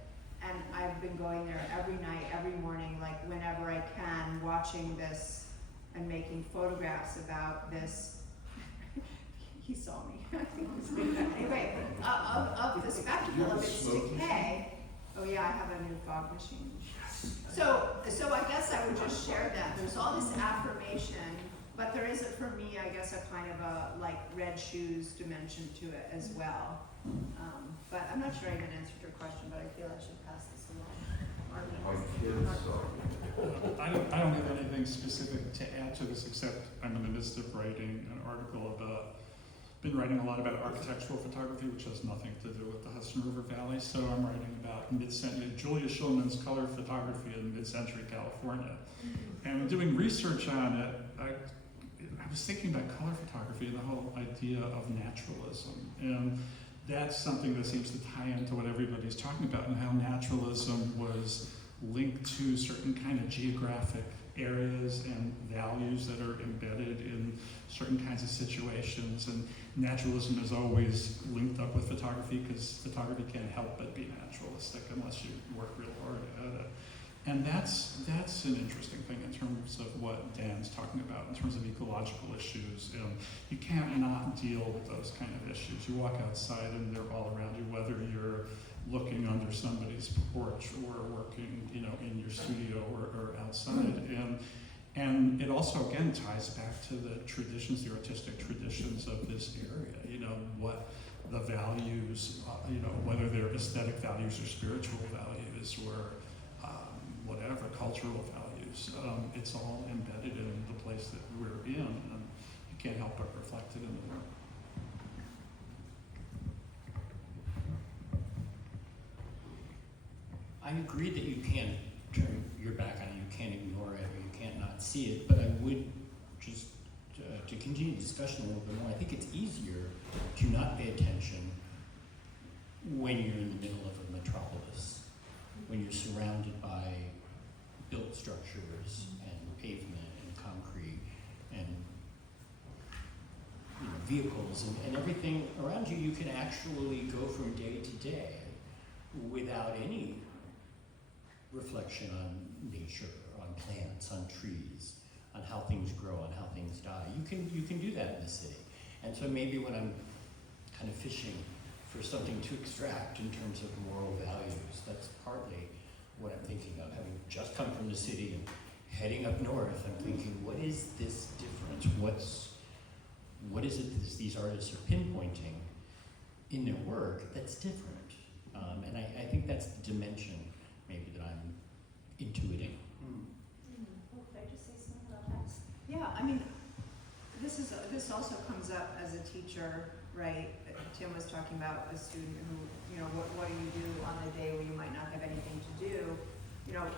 And I've been going there every night, every morning, like whenever I can, watching this and making photographs about this. He saw me. I think it was me. Anyway, of the spectacle of its decay. Oh yeah, I have a new fog machine. So I guess I would just share that. There's all this affirmation, but there is, for me, I guess, a kind of a like red shoes dimension to it as well. But I'm not sure I even answered your question, but I feel I should pass this along. I don't have anything specific to add to this, except I'm in the midst of writing an article about, been writing a lot about architectural photography, which has nothing to do with the Hudson River Valley. So I'm writing about mid-century, Julia Schulman's color photography in mid-century California. And doing research on it, I was thinking about color photography and the whole idea of naturalism. And that's something that seems to tie into what everybody's talking about, and how naturalism was linked to certain kind of geographic areas and values that are embedded in certain kinds of situations. And naturalism is always linked up with photography, because photography can't help but be naturalistic unless you work real hard at it. And that's an interesting thing in terms of what Dan's talking about, in terms of ecological issues. You can't not deal with those kind of issues. You walk outside and they're all around you, whether you're looking under somebody's porch or working, in your studio or outside. And it also, again, ties back to the traditions, the artistic traditions of this area. What the values, whether they're aesthetic values or spiritual values or whatever, cultural values. It's all embedded in the place that we're in, and you can't help but reflect it in the work. I agree that you can't turn your back on it, you can't ignore it, or you can't not see it, but I would just, to continue the discussion a little bit more, I think it's easier to not pay attention when you're in the middle of a metropolis, when you're surrounded by built structures and pavement and concrete and vehicles and everything around you. You can actually go from day to day without any reflection on nature, on plants, on trees, on how things grow, on how things die. You can do that in the city. And so maybe when I'm kind of fishing for something to extract in terms of moral values, that's partly what I'm thinking of. Having just come from the city and heading up north, I'm thinking, what is this difference? What is it that these artists are pinpointing in their work that's different? And I think that's the dimension maybe that I'm intuiting. Could I just say something about that? Yeah, this also comes up as a teacher, right? Tim was talking about a student who, what do you do on a day where you might not have anything to do?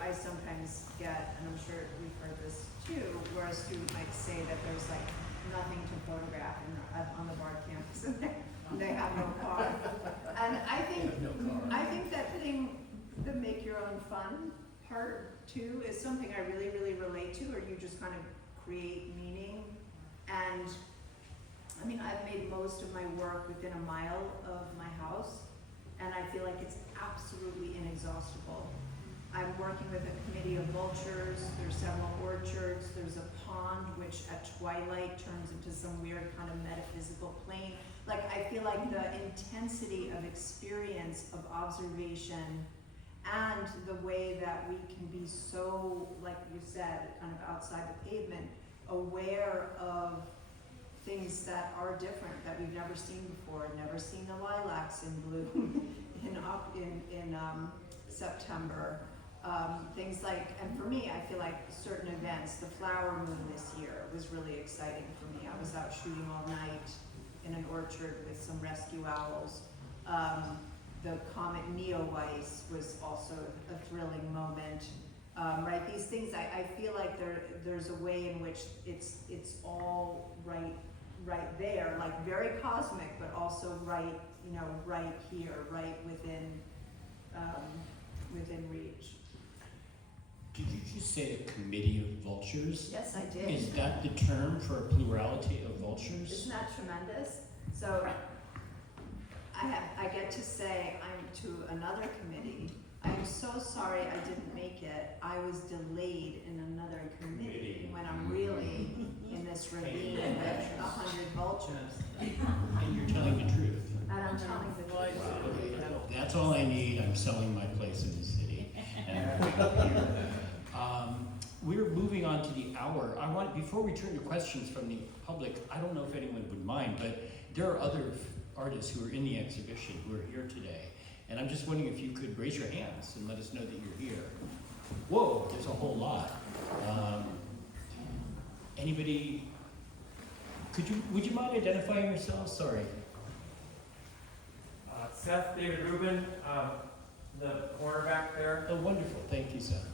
I sometimes get, and I'm sure we've heard this too, where a student might say that there's like nothing to photograph on the Bard campus, and they have no car. And I think that thing, the make your own fun part too, is something I really, really relate to, or you just kind of create meaning. And I've made most of my work within a mile of my house, and I feel like it's absolutely inexhaustible. I'm working with a committee of vultures, there's several orchards, there's a pond which at twilight turns into some weird kind of metaphysical plane. Like, I feel like the intensity of experience, of observation, and the way that we can be so, like you said, kind of outside the pavement, aware of things that are different, that we've never seen before, never seen the lilacs in bloom in September. Things like, and for me, I feel like certain events, the flower moon this year was really exciting for me. I was out shooting all night in an orchard with some rescue owls. The comet Neowise was also a thrilling moment. Right, these things, I feel like there's a way in which it's all right there, like very cosmic, but also right here, right within reach. Did you just say a committee of vultures? Yes, I did. Is that the term for a plurality of vultures? Isn't that tremendous? So I get to say I'm to another committee. I'm so sorry I didn't make it. I was delayed in another committee when I'm really in this ravine with 100 vultures. And you're telling the truth. And I'm telling the truth. That's all I need. I'm selling my place in the city. And we're moving on to the hour. Before we turn to questions from the public, I don't know if anyone would mind, but there are other artists who are in the exhibition who are here today. And I'm just wondering if you could raise your hands and let us know that you're here. Whoa, there's a whole lot. Anybody, would you mind identifying yourself? Sorry. Seth David Rubin, the corner back there. Oh, wonderful. Thank you, Seth.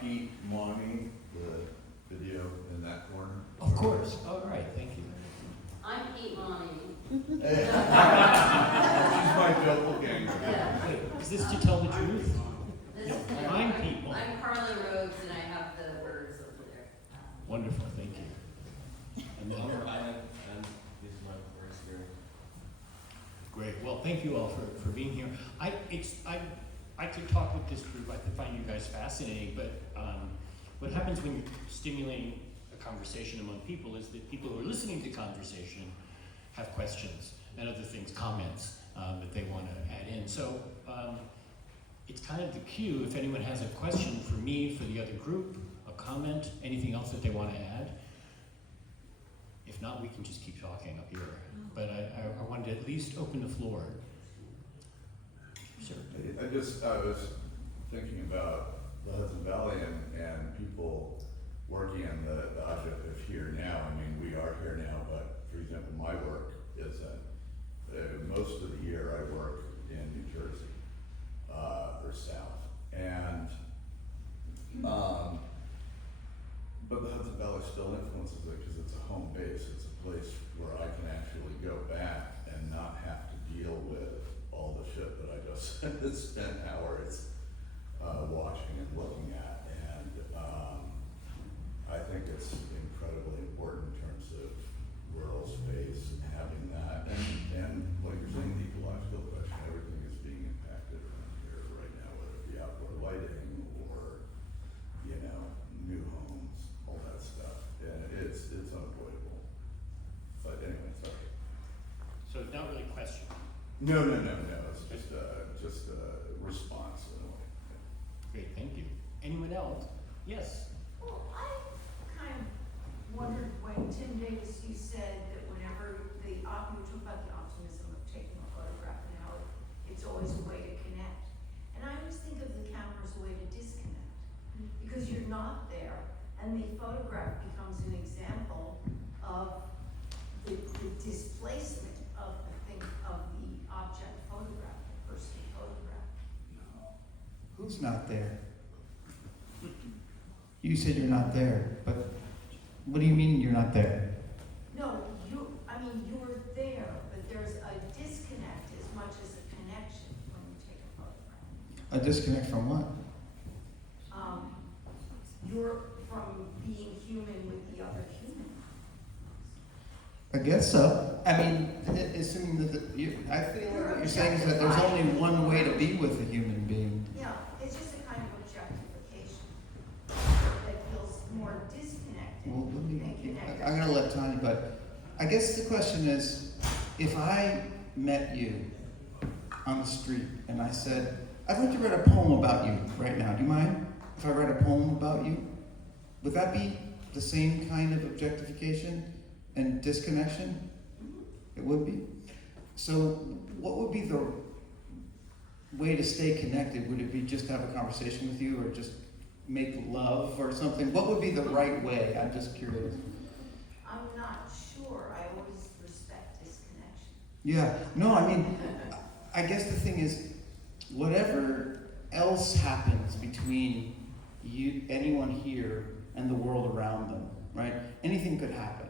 Pete Money, the video in that corner. Of course. All right. Thank you. I'm Pete Monty. She's my doppelganger. Yeah. Wait, is this to tell the truth? This, No, I'm people. I'm Carly Rhodes and I have the birds over there. Wonderful. Thank you. And then, And this is my first year. great. Well, thank you all for being here. I could talk with this group. I find you guys fascinating, but what happens when you're stimulating a conversation among people is that people who are listening to conversation have questions and other things, comments that they want to add in. So it's kind of the cue. If anyone has a question for me, for the other group, a comment, anything else that they want to add. If not, we can just keep talking up here. But I wanted to at least open the floor. Sure. I was thinking about the Hudson Valley and people working on the object of here now. I mean, we are here now, but for example, my work is that most of the year I work in New Jersey, or South. And, but the Hudson Valley still influences it because it's a home base. It's a place where I can actually go back and not have to deal with all the shit that I just spent hours watching and looking at. And I think it's incredibly important in terms of rural space, having that. And like you're saying, the ecological question, everything is being impacted around here right now, whether it be outdoor lighting or, you know, new homes, all that stuff. And it's unavoidable. But anyway, sorry. So it's not really a question. No. It's just a response in a way. Great, thank you. Anyone else? Yes. Well, I kind of wondered when Tim Davis, you said that whenever you talk about the optimism of taking a photograph and how it's always a way to connect. And I always think of the camera as a way to disconnect because you're not there and the photograph becomes an example of the displacement of the thing, of the object photographed, the person photographed. Who's not there? You said you're not there, but what do you mean you're not there? No, you're there, but there's a disconnect as much as a connection when you take a photograph. A disconnect from what? You're from being human with the other human. I guess so. I mean, assuming that I feel like what you're saying is that there's only one way to be with a human being. Yeah, it's just a kind of objectification that feels more disconnected Well, than connected. I'm gonna let Tanya, but I guess the question is, if I met you on the street and I said, I'd like to write a poem about you right now. Do you mind if I write a poem about you? Would that be the same kind of objectification and disconnection? It would be. So what would be the way to stay connected? Would it be just to have a conversation with you or just make love or something? What would be the right way? I'm just curious. I'm not sure. I always respect disconnection. Yeah, no, I mean, I guess the thing is, whatever else happens between you, anyone here, and the world around them, right? Anything could happen.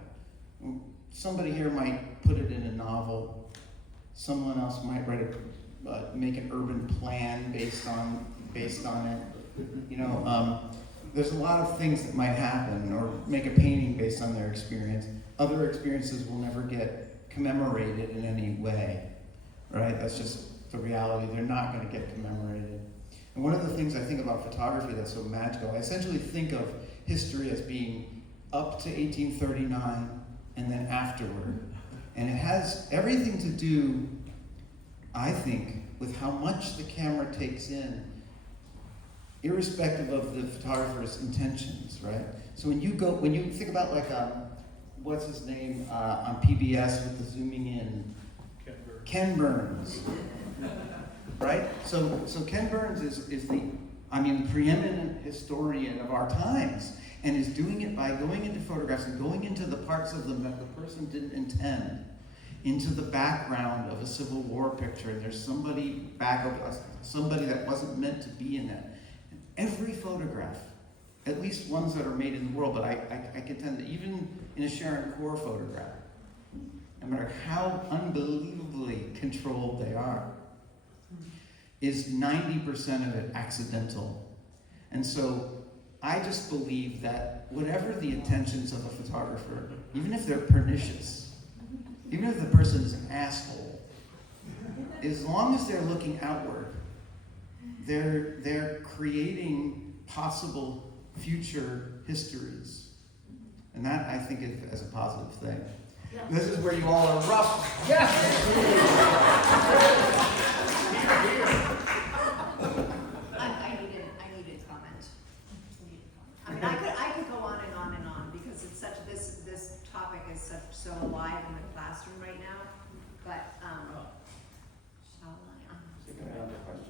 Somebody here might put it in a novel. Someone else might make an urban plan based on it. You know, there's a lot of things that might happen, or make a painting based on their experience. Other experiences will never get commemorated in any way, right? That's just the reality. They're not going to get commemorated. And one of the things I think about photography that's so magical, I essentially think of history as being up to 1839 and then afterward. And it has everything to do, I think, with how much the camera takes in, irrespective of the photographer's intentions, right? So when you think about like, what's his name on PBS with the zooming in? Ken Burns. Right? So Ken Burns is the preeminent historian of our times, and is doing it by going into photographs and going into the parts of them that the person didn't intend, into the background of a Civil War picture, and there's somebody that wasn't meant to be in that. And every photograph at least ones that are made in the world, but I contend that even in a Sharon Core photograph, no matter how unbelievably controlled they are, is 90% of it accidental. And so I just believe that whatever the intentions of a photographer, even if they're pernicious, even if the person is an asshole, as long as they're looking outward, they're creating possible future histories. And that, I think, is a positive thing. Yeah. This is where you all are rough. I needed comment. I mean, I could go on and on and on because it's such, this topic is so alive in the classroom right now, but, shall I?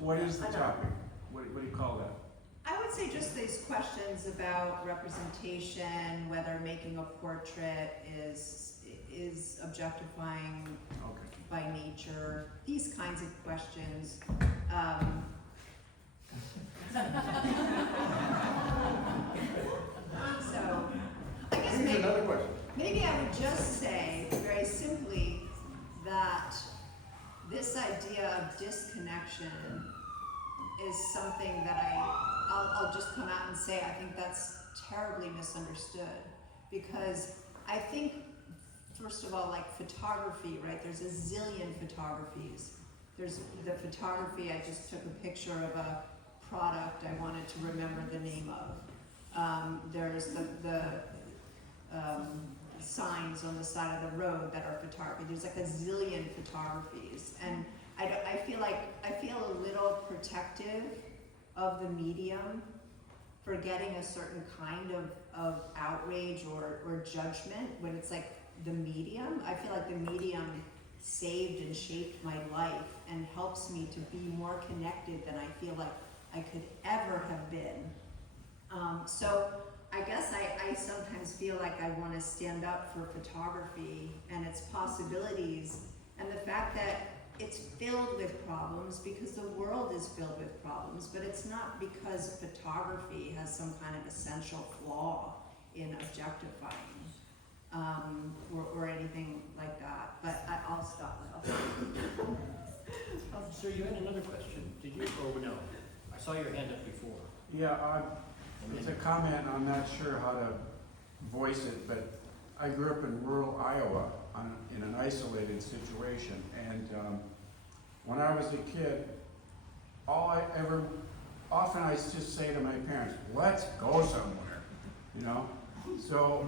What is the I don't- topic? What do you call that? I would say just these questions about representation, whether making a portrait is objectifying Okay. by nature, these kinds of questions. So, I guess Here's another question. maybe I would just say very simply that this idea of disconnection is something that I'll just come out and say I think that's terribly misunderstood, because I think, first of all, like photography, right? There's a zillion photographies. There's the photography, I just took a picture of a product I wanted to remember the name of. There's the signs on the side of the road that are photography. There's like a zillion photographies. And I feel a little protective of the medium for getting a certain kind of outrage or judgment when it's like the medium. I feel like the medium saved and shaped my life and helps me to be more connected than I feel like I could ever have been. So I guess I sometimes feel like I want to stand up for photography and its possibilities and the fact that it's filled with problems because the world is filled with problems, but it's not because photography has some kind of essential flaw in objectifying or anything like that. But I'll stop now. Sir, you had another question, did you? Oh, no. I saw your hand up before. Yeah, it's a comment, I'm not sure how to voice it, but I grew up in rural Iowa in an isolated situation, and when I was a kid, often I just say to my parents, let's go somewhere, you know? So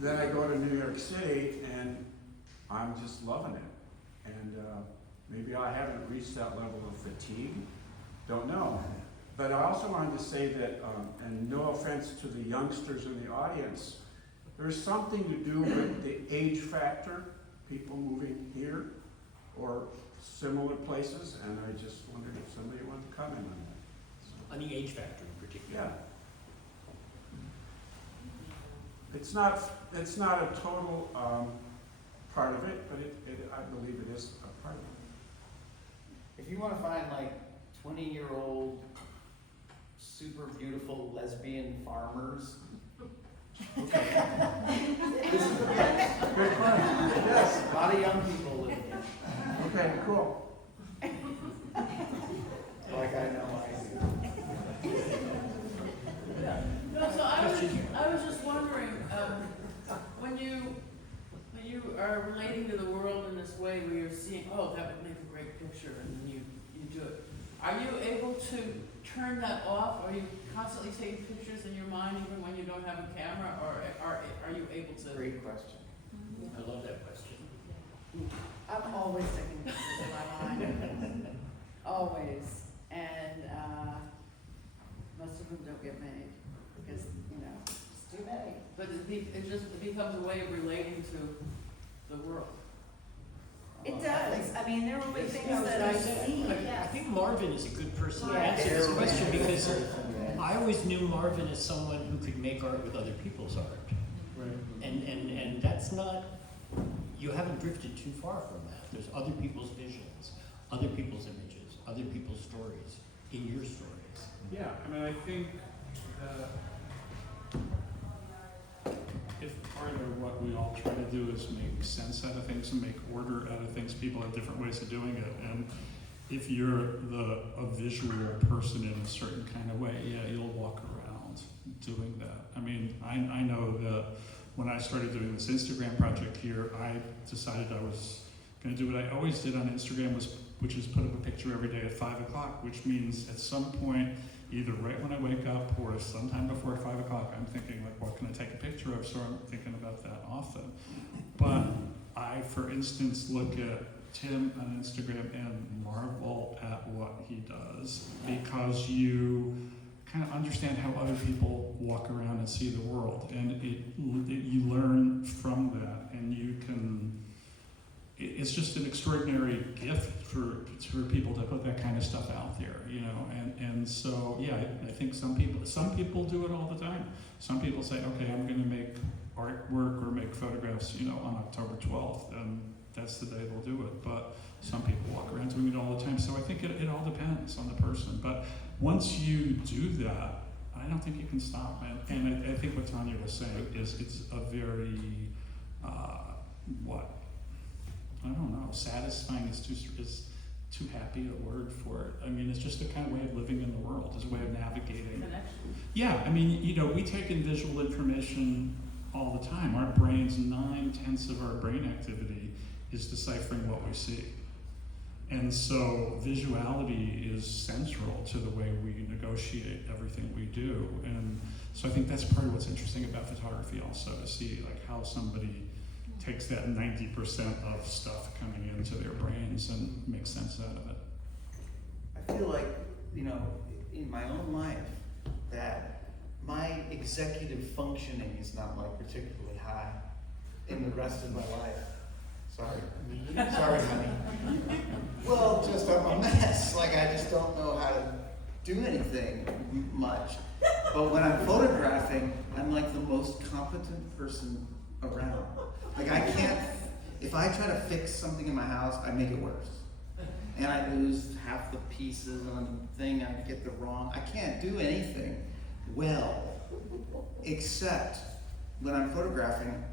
then I go to New York City and I'm just loving it. And maybe I haven't reached that level of fatigue, don't know. But I also wanted to say that, and no offense to the youngsters in the audience, there's something to do with the age factor, people moving here or similar places, and I just wondered if somebody wanted to comment on that. On the age factor in particular. Yeah. It's not a total part of it, but I believe it is a part of it. If you want to find like 20-year-old, super beautiful lesbian farmers. This is the place. Good question. Yes, a lot of young people live here. Okay, cool. Like I know I do. No, so I was just wondering, when you are relating to the world in this way where you're seeing, oh, that would make a great picture, and then you do it. Are you able to turn that off? Are you constantly taking pictures in your mind even when you don't have a camera, or are you able to? Great question. I love that question. I'm always taking pictures in my mind. Always. And most of them don't get made because, it's too many. But it becomes a way of relating to the world. It does, I mean, there are only things Yeah, that I I was gonna say, see. I think Marvin is a good person to Yeah. answer this question because I always knew Marvin as someone who could make art with other people's art. Right. And that's not, you haven't drifted too far from that. There's other people's visions, other people's images, other people's stories in your stories. Yeah, I mean, I think If part of what we all try to do is make sense out of things and make order out of things, people have different ways of doing it. And if you're a visual person in a certain kind of way, yeah, you'll walk around doing that. I mean, I know that when I started doing this Instagram project here, I decided I was going to do what I always did on Instagram, which is put up a picture every day at 5 o'clock, which means at some point, either right when I wake up or sometime before 5 o'clock, I'm thinking, like, what can I take a picture of? So I'm thinking about that often. But I, for instance, look at Tim on Instagram and marvel at what he does, because you kind of understand how other people walk around and see the world, and you learn from that, and you can. It's just an extraordinary gift for people to put that kind of stuff out there, you know. And so yeah, I think some people do it all the time. Some people say, okay, I'm going to make artwork or make photographs, you know, on October 12th, and that's the day they'll do it. But some people walk around doing it all the time. So I think it all depends on the person. But once you do that, I don't think you can stop, man. And I think what Tanya was saying is it's a very, I don't know, satisfying is too happy a word for it. I mean, it's just a kind of way of living in the world, it's a way of navigating. Yeah, I mean, you know, we take in visual information all the time. Our brains, 9/10 of our brain activity is deciphering what we see. And so visuality is central to the way we negotiate everything we do. And so I think that's part of what's interesting about photography also, to see like how somebody takes that 90% of stuff coming into their brains and makes sense out of it. I feel like, you know, in my own life, that my executive functioning is not like particularly high in the rest of my life. Sorry, honey. Well, just I'm a mess. Like, I just don't know how to do anything much. But when I'm photographing, I'm like the most competent person around. Like, I can't, if I try to fix something in my house, I make it worse. And I lose half the pieces on the thing, I get the wrong, I can't do anything well, except when I'm photographing,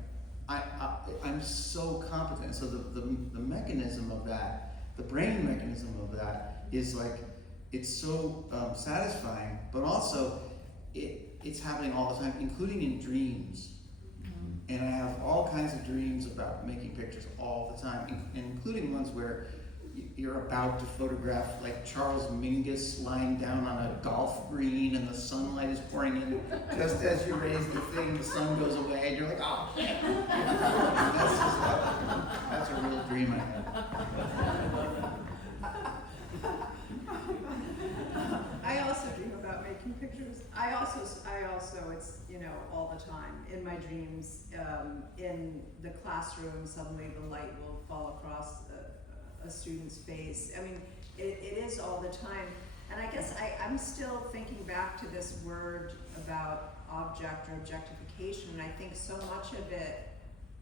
I'm so competent. So the mechanism of that, the brain mechanism of that is like, it's so satisfying, but also it's happening all the time, including in dreams. And I have all kinds of dreams about making pictures all the time, including ones where you're about to photograph like Charles Mingus lying down on a golf green and the sunlight is pouring in. Just as you raise the thing, the sun goes away and you're like, oh, shit. That's a real dream I have. I also dream about making pictures. I also, it's, you know, all the time. In my dreams, in the classroom, suddenly the light will fall across a student's face. I mean, it is all the time. And I guess I'm still thinking back to this word about object or objectification, and I think so much of it,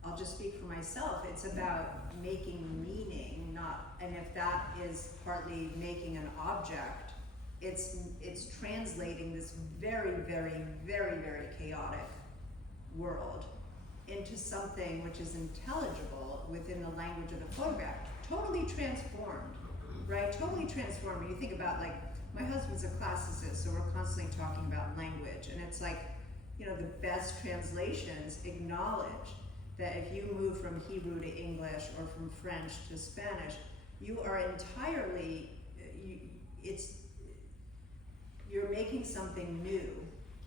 I'll just speak for myself, it's about making meaning, and if that is partly making an object, it's translating this very, very, very, very chaotic world into something which is intelligible within the language of the photograph. Totally transformed, right? Totally transformed. When you think about, like, my husband's a classicist, so we're constantly talking about language, and it's like, you know, the best translations acknowledge that if you move from Hebrew to English or from French to Spanish, you are entirely, you're making something new,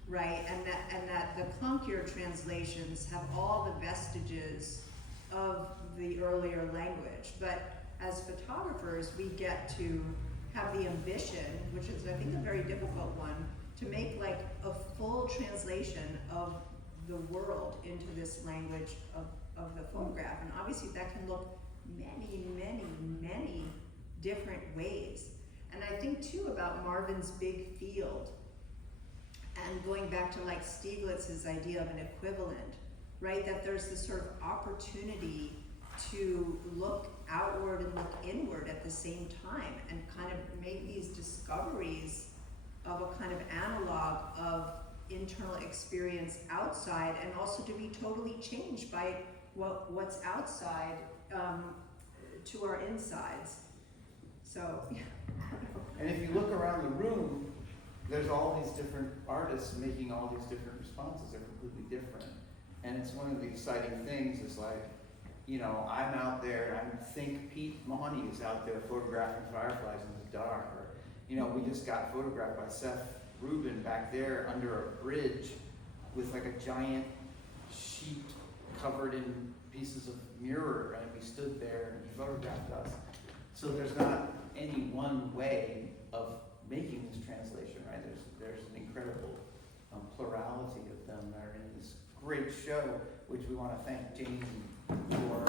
right? And that the clunkier translations have all the vestiges of the earlier language. But as photographers, we get to have the ambition, which is, I think, a very difficult one, to make like a full translation of the world into this language of the photograph. And obviously that can look many, many, many different ways. And I think too about Marvin's big field, and going back to like Stieglitz's idea of an equivalent, right? That there's this sort of opportunity to look outward and look inward at the same time, and kind of make these discoveries of a kind of analog of internal experience outside, and also to be totally changed by what's outside to our insides. So, yeah. And if you look around the room, there's all these different artists making all these different responses. They're completely different. And it's one of the exciting things is like, you know, I'm out there, I think Pete Mahoney is out there photographing fireflies in the dark. Or, you know, we just got photographed by Seth Rubin back there under a bridge with like a giant sheet covered in pieces of mirror, and we stood there and he photographed us. So there's not any one way of making this translation, right? There's an incredible plurality of them that are in this great show, which we want to thank Jane for.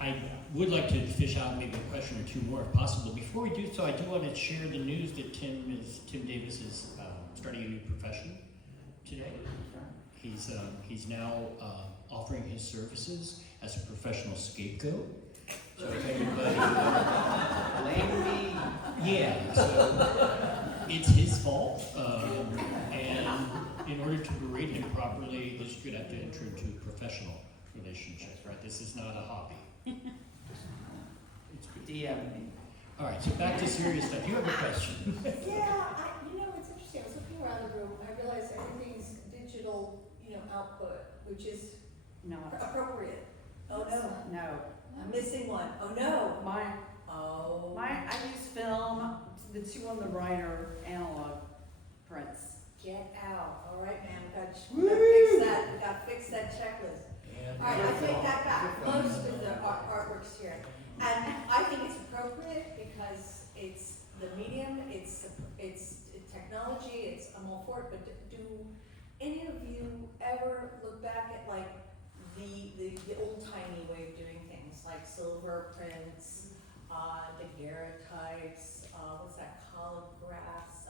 I would like to fish out maybe a question or two more if possible. Before we do so, I do want to share the news that Tim Davis is starting a new profession today. He's now offering his services as a professional scapegoat. So if anybody, Blame me. yeah, so it's his fault, and in order to berate him properly, this could have to enter into a professional relationship, right? This is not a hobby. It's good. DM me. All right, so back to serious stuff. You have a question? Yeah, you know, it's interesting, I was looking around the room, I realized everything's digital, you know, output, which is appropriate. Oh, no. No. I'm missing one. Oh, no. I use film. The two on the right are analog prints. Get out. All right, man. We gotta fix that. We gotta fix that checklist. All right, I take that back. Most of the artwork's here. And I think it's appropriate because it's the medium, it's technology, I'm all for it, but do any of you ever look back at like the old-timey way of doing things, like silver prints, daguerreotypes, what's that, collagraphs?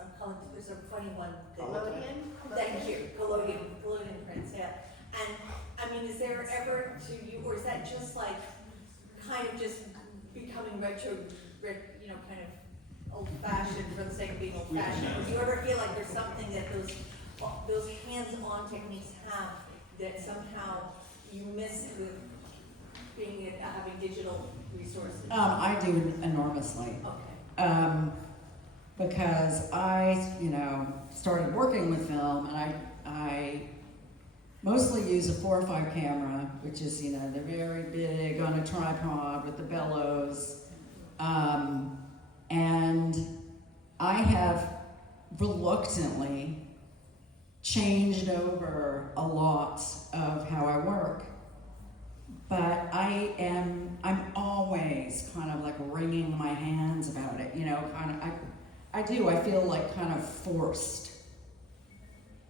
There's a funny one. Collodion? Thank you, collodion prints, yeah. And, I mean, is there ever to you, or is that just like, kind of just becoming retro, you know, kind of old-fashioned for the sake of being old-fashioned? Or do you ever feel like there's something that those hands-on techniques have that somehow you miss with having digital resources? I do enormously. Okay. Because I, you know, started working with film, and I mostly use a 4.5 camera, which is, you know, they're very big on a tripod with the bellows. And I have reluctantly changed over a lot of how I work. But I'm always kind of like wringing my hands about it, you know, I feel like kind of forced.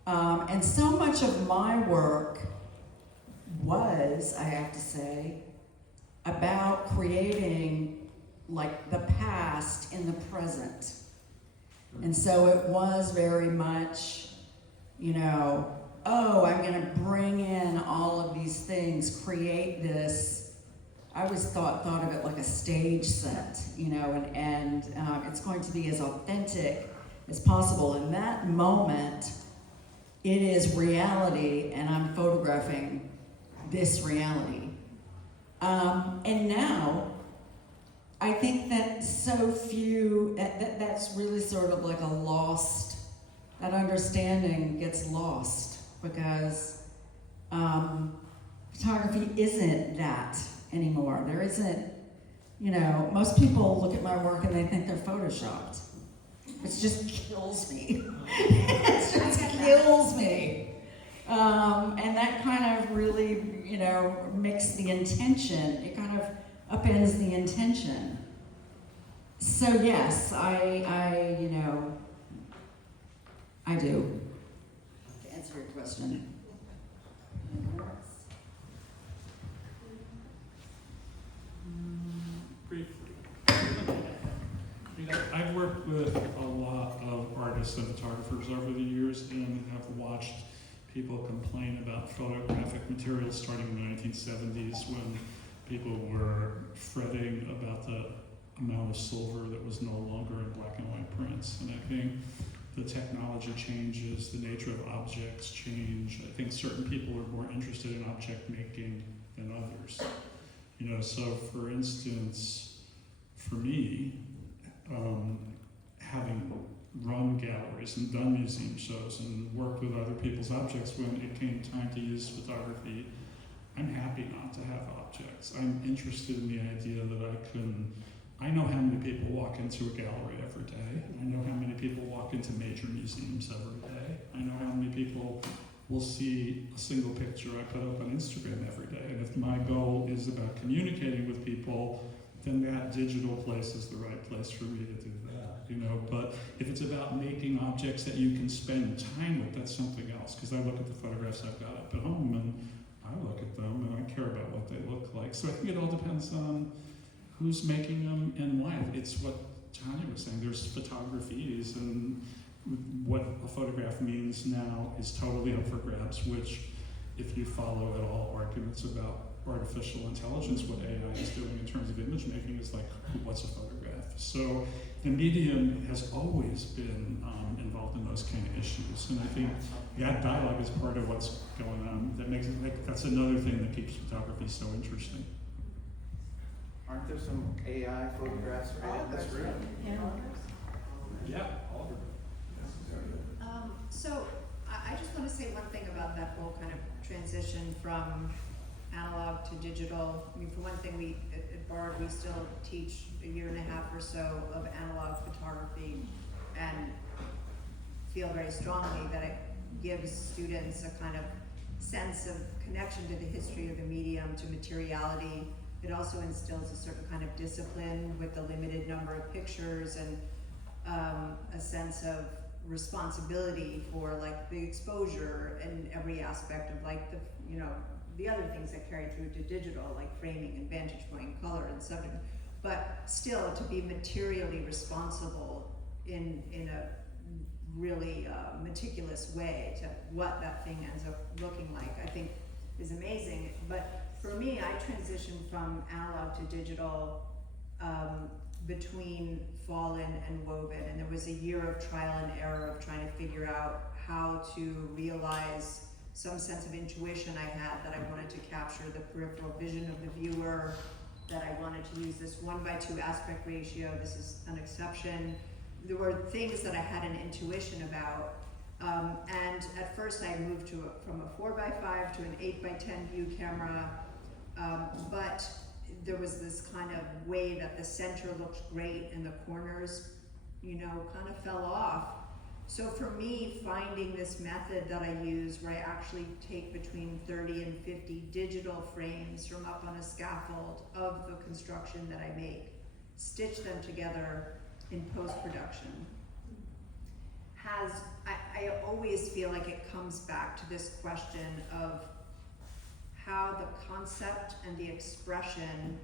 And so much of my work was, I have to say, about creating like the past in the present. And so it was very much, you know, oh, I'm gonna bring in all of these things, create this. I always thought of it like a stage set, you know, and it's going to be as authentic as possible. In that moment, it is reality, and I'm photographing this reality. And now, I think that so few, that's really sort of like a lost, that understanding gets lost, because photography isn't that anymore. There isn't, you know, most people look at my work and they think they're photoshopped. It just kills me. It just kills me. And that kind of really, you know, makes the intention, it kind of upends the intention. So yes, I you know, I do. To answer your question. Briefly. I've worked with a lot of artists and photographers over the years and have watched people complain about photographic materials starting in the 1970s when people were fretting about the amount of silver that was no longer in black and white prints. And I think the technology changes, the nature of objects change. I think certain people are more interested in object making than others. So for instance, for me, having run galleries and done museum shows and worked with other people's objects, when it came time to use photography, I'm happy not to have objects. I'm interested in the idea that I know how many people walk into a gallery every day. I know how many people walk into major museums every day. I know how many people will see a single picture I put up on Instagram every day. And if my goal is about communicating with people, then that digital place is the right place for me to do that, But if it's about making objects that you can spend time with, that's something else. Because I look at the photographs I've got up at home, and I look at them, and I care about what they look like. So I think it all depends on who's making them and why. It's what Tanya was saying. There's photographies, and what a photograph means now is totally up for grabs, which, if you follow at all arguments about artificial intelligence, what AI is doing in terms of image making is like, what's a photograph? So the medium has always been involved in those kind of issues, and I think that dialogue is part of what's going on. That's another thing that keeps photography so interesting. Aren't there some AI photographs right in this room? Yeah, all of them. So I just want to say one thing about that whole kind of transition from analog to digital. I mean, for one thing, we at Bard, we still teach a year and a half or so of analog photography, and feel very strongly that it gives students a kind of sense of connection to the history of the medium, to materiality. It also instills a certain kind of discipline with the limited number of pictures, and a sense of responsibility for like the exposure and every aspect of like the other things that carry through to digital, like framing and vantage point, color and subject, but still to be materially responsible in a really meticulous way to what that thing ends up looking like, I think is amazing. But for me, I transitioned from analog to digital between Fallen and Woven, and there was a year of trial and error of trying to figure out how to realize some sense of intuition I had, that I wanted to capture the peripheral vision of the viewer, that I wanted to use this 1:2 aspect ratio. This is an exception. There were things that I had an intuition about, and at first I moved from a 4:5 to an 8:10 view camera, but there was this kind of way that the center looked great and the corners, kind of fell off. So for me, finding this method that I use, where I actually take between 30 and 50 digital frames from up on a scaffold of the construction that I make, stitch them together in post-production, I always feel like it comes back to this question of how the concept and the expression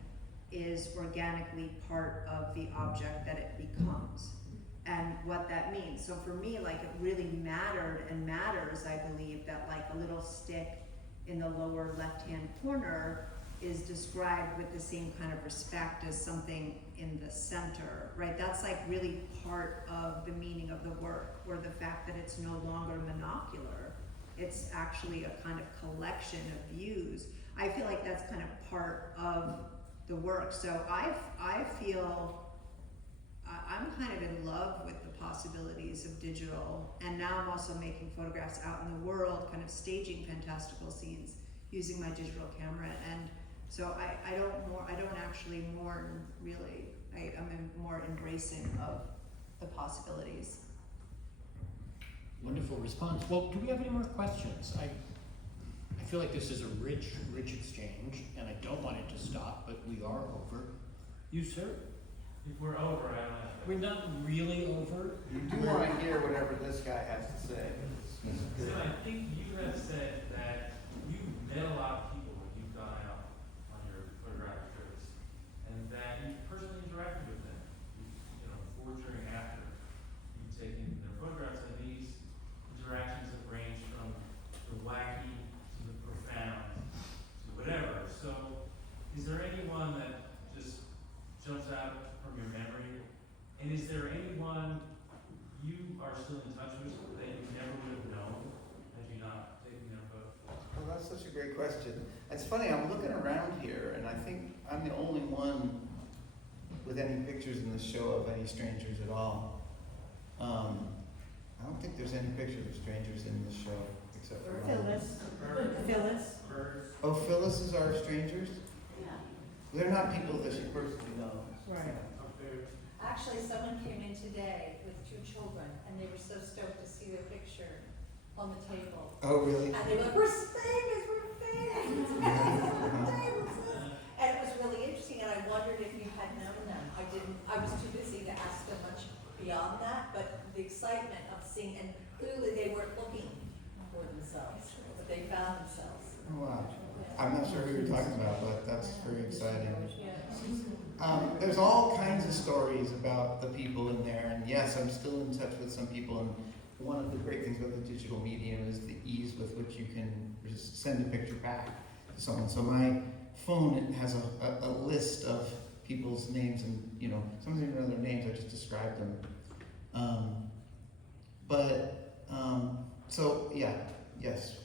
is organically part of the object that it becomes, and what that means. So for me, like, it really mattered and matters, I believe, that like a little stick in the lower left-hand corner is described with the same kind of respect as something in the center, right? That's like really part of the meaning of the work, or the fact that it's no longer monocular. It's actually a kind of collection of views. I feel like that's kind of part of the work. So I feel I'm kind of in love with the possibilities of digital, and now I'm also making photographs out in the world, kind of staging fantastical scenes using my digital camera. And so I don't actually mourn, really. I'm more embracing of the possibilities. Wonderful response. Well, do we have any more questions? I feel like this is a rich exchange, and I don't want it to stop, but we are over. You, sir? If we're over, I don't have to. We're not really over. You do want to hear whatever this guy has to say. So I think you have said that you met a lot of people when you've gone out on your photographic trips, and that you personally interacted with them, before, during, after you've taken their photographs, and these interactions have ranged from the everyone you are still in touch with that you never would have known had you not taken their photo? Well, that's such a great question. It's funny, I'm looking around here, and I think I'm the only one with any pictures in the show of any strangers at all. I don't think there's any pictures of strangers in this show, except for mine. Phyllis. Oh, Phyllis is our strangers? Yeah. They're not people that she personally knows. Right. Actually, someone came in today with 2 children, and they were so stoked to see their picture on the table. Oh, really? And they were like, we're famous, we're famous, it's amazing, it's on the table, it's this." And it was really interesting, and I wondered if you had known them. I was too busy to ask them much beyond that, but the excitement of seeing, and clearly they weren't looking for themselves, but they found themselves. Oh, wow. I'm not sure who you're talking about, but that's very exciting. There's all kinds of stories about the people in there, and yes, I'm still in touch with some people, and one of the great things about the digital medium is the ease with which you can just send a picture back to someone. So my phone has a list of people's names, and some of them don't know their names, I just described them. So yeah, yes.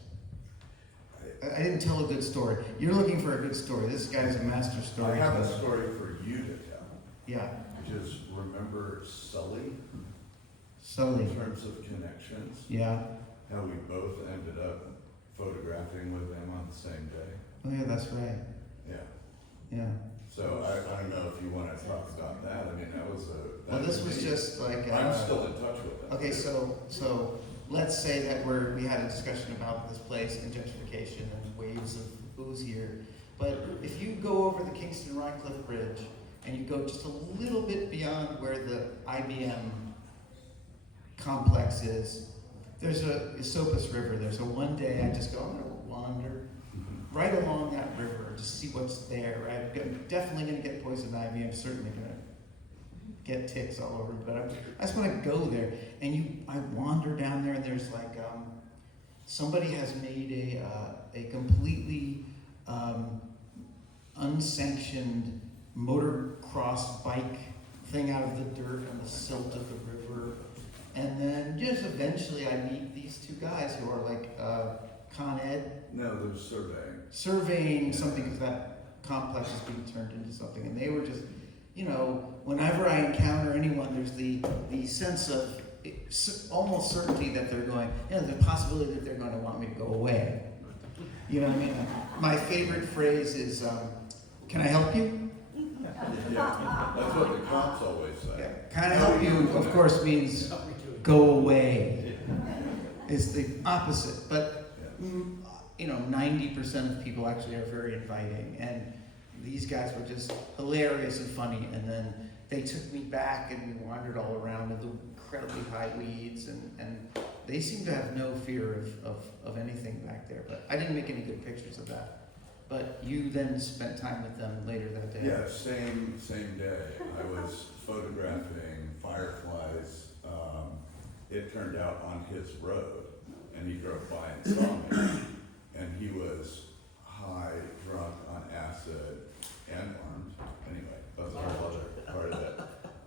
I didn't tell a good story. You're looking for a good story. This guy's a master I story. have a story for you to tell. Yeah. Which is, remember Sully? Sully. In terms of connections? Yeah. How we both ended up photographing with him on the same day? Oh yeah, that's right. Yeah. Yeah. So I don't know if you want to talk about that. I mean, that was a... Well, this was just like... I'm still in touch with him. Okay, so let's say that we had a discussion about this place and gentrification and waves of who's here. But if you go over the Kingston-Rhinecliff Bridge and you go just a little bit beyond where the IBM complex is, there's a Esopus River there. So one day I just go, I'm gonna wander right along that river, just see what's there. Right? I'm definitely gonna get poison ivy. I'm certainly gonna get ticks all over me, but I just want to go there. And I wander down there, and there's like somebody has made a completely unsanctioned motocross bike thing out of the dirt and the silt of the river. And then just eventually I meet these 2 guys who are like Con Ed. No, they're surveying. Surveying something because that complex is being turned into something. And they were just, whenever I encounter anyone, there's the sense of almost certainty that they're going, the possibility that they're going to want me to go away. You know what I mean? My favorite phrase is, can I help you? Yeah, that's what the cops always say. Yeah. Can I help you, of course, means go away. It's the opposite. But, 90% of people actually are very inviting. And these guys were just hilarious and funny, and then they took me back and we wandered all around in the incredibly high weeds, and they seemed to have no fear of anything back there, but I didn't make any good pictures of that. But you then spent time with them later that day. Yeah, same day. I was photographing fireflies. It turned out on his road, and he drove by and saw me, and he was high, drunk, on acid, and armed. Anyway, that's a whole other part of it.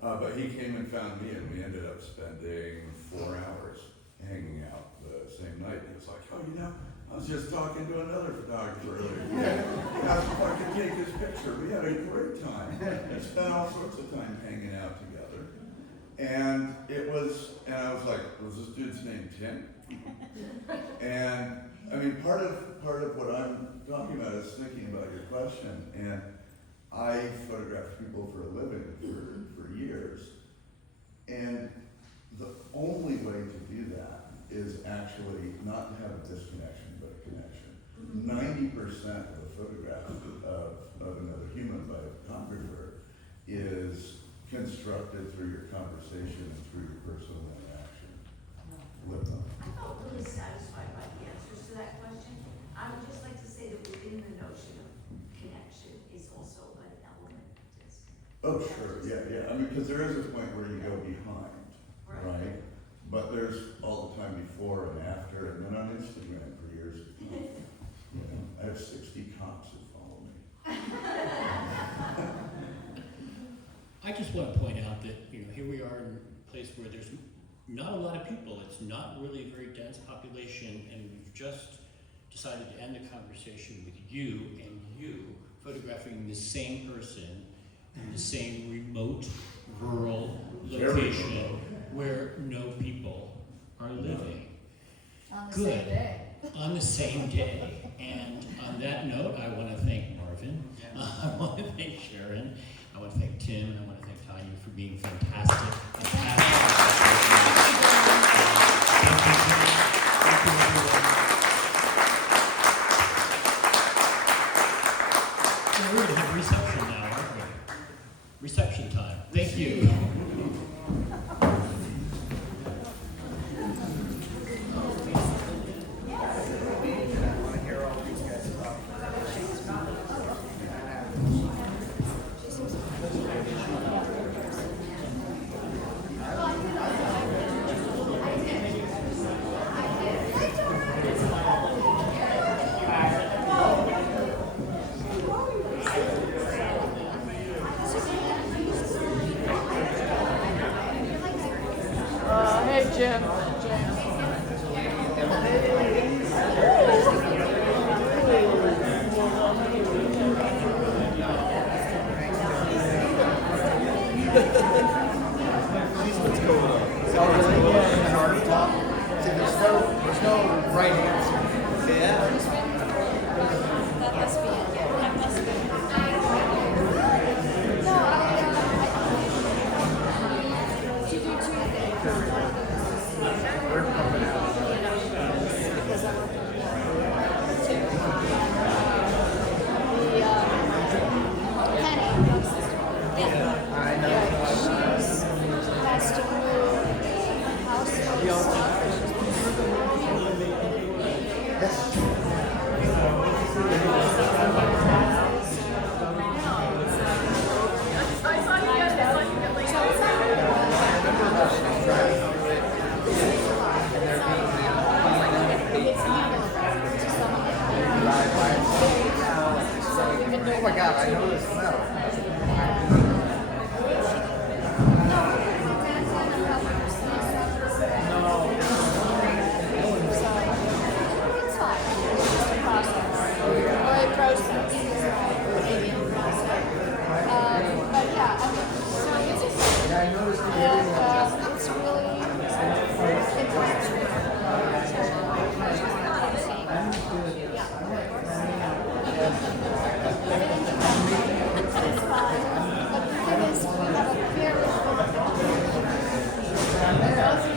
But he came and found me, and we ended up spending 4 hours hanging out the same night. He was like, I was just talking to another photographer earlier. He asked if I could take his picture. We had a great time. We spent all sorts of time hanging out together. And I was like, was this dude's name Tim? And I mean, part of what I'm talking about is thinking about your question. And I photographed people for a living for years. And the only way to do that is actually not to have a disconnection, but a connection. 90% of a photograph of another human by a photographer is constructed through your conversation and through your personal interaction with them. I felt really satisfied by the answers to that question. I would just like to say that within the notion of connection is also an element of disconnection. Oh, sure, yeah. I mean, because there is a point where you go behind, right? But there's all the time before and after, and then on Instagram for years. I have 60 cops who follow me. I just want to point out that here we are in a place where there's not a lot of people, it's not really a very dense population, and we've just decided to end the conversation with you and you photographing the same person in the same remote, rural location where no people are living. On the Good. same day. On the same day. And on that note, I want to thank Marvin. I want to thank Sharon. I want to thank Tim. And I want to thank Tanya for being fantastic. Thank you, everyone. Yeah, we're going to have reception now, aren't we? Reception time. Thank you. Hey, Jim. There's no right answer. Yeah. That must be it. That must be it. To do two things. We're pumping out. Because I'm working on Penny, young sister. Yeah. I know. She's has to move household stuff. Oh my God, I know this smell. It's fine. It's just a process. Or a process. Maybe a process. But yeah, I mean, so it's exciting. Yeah, I noticed the And it's really important. It's fine. But the thing is, we have a very good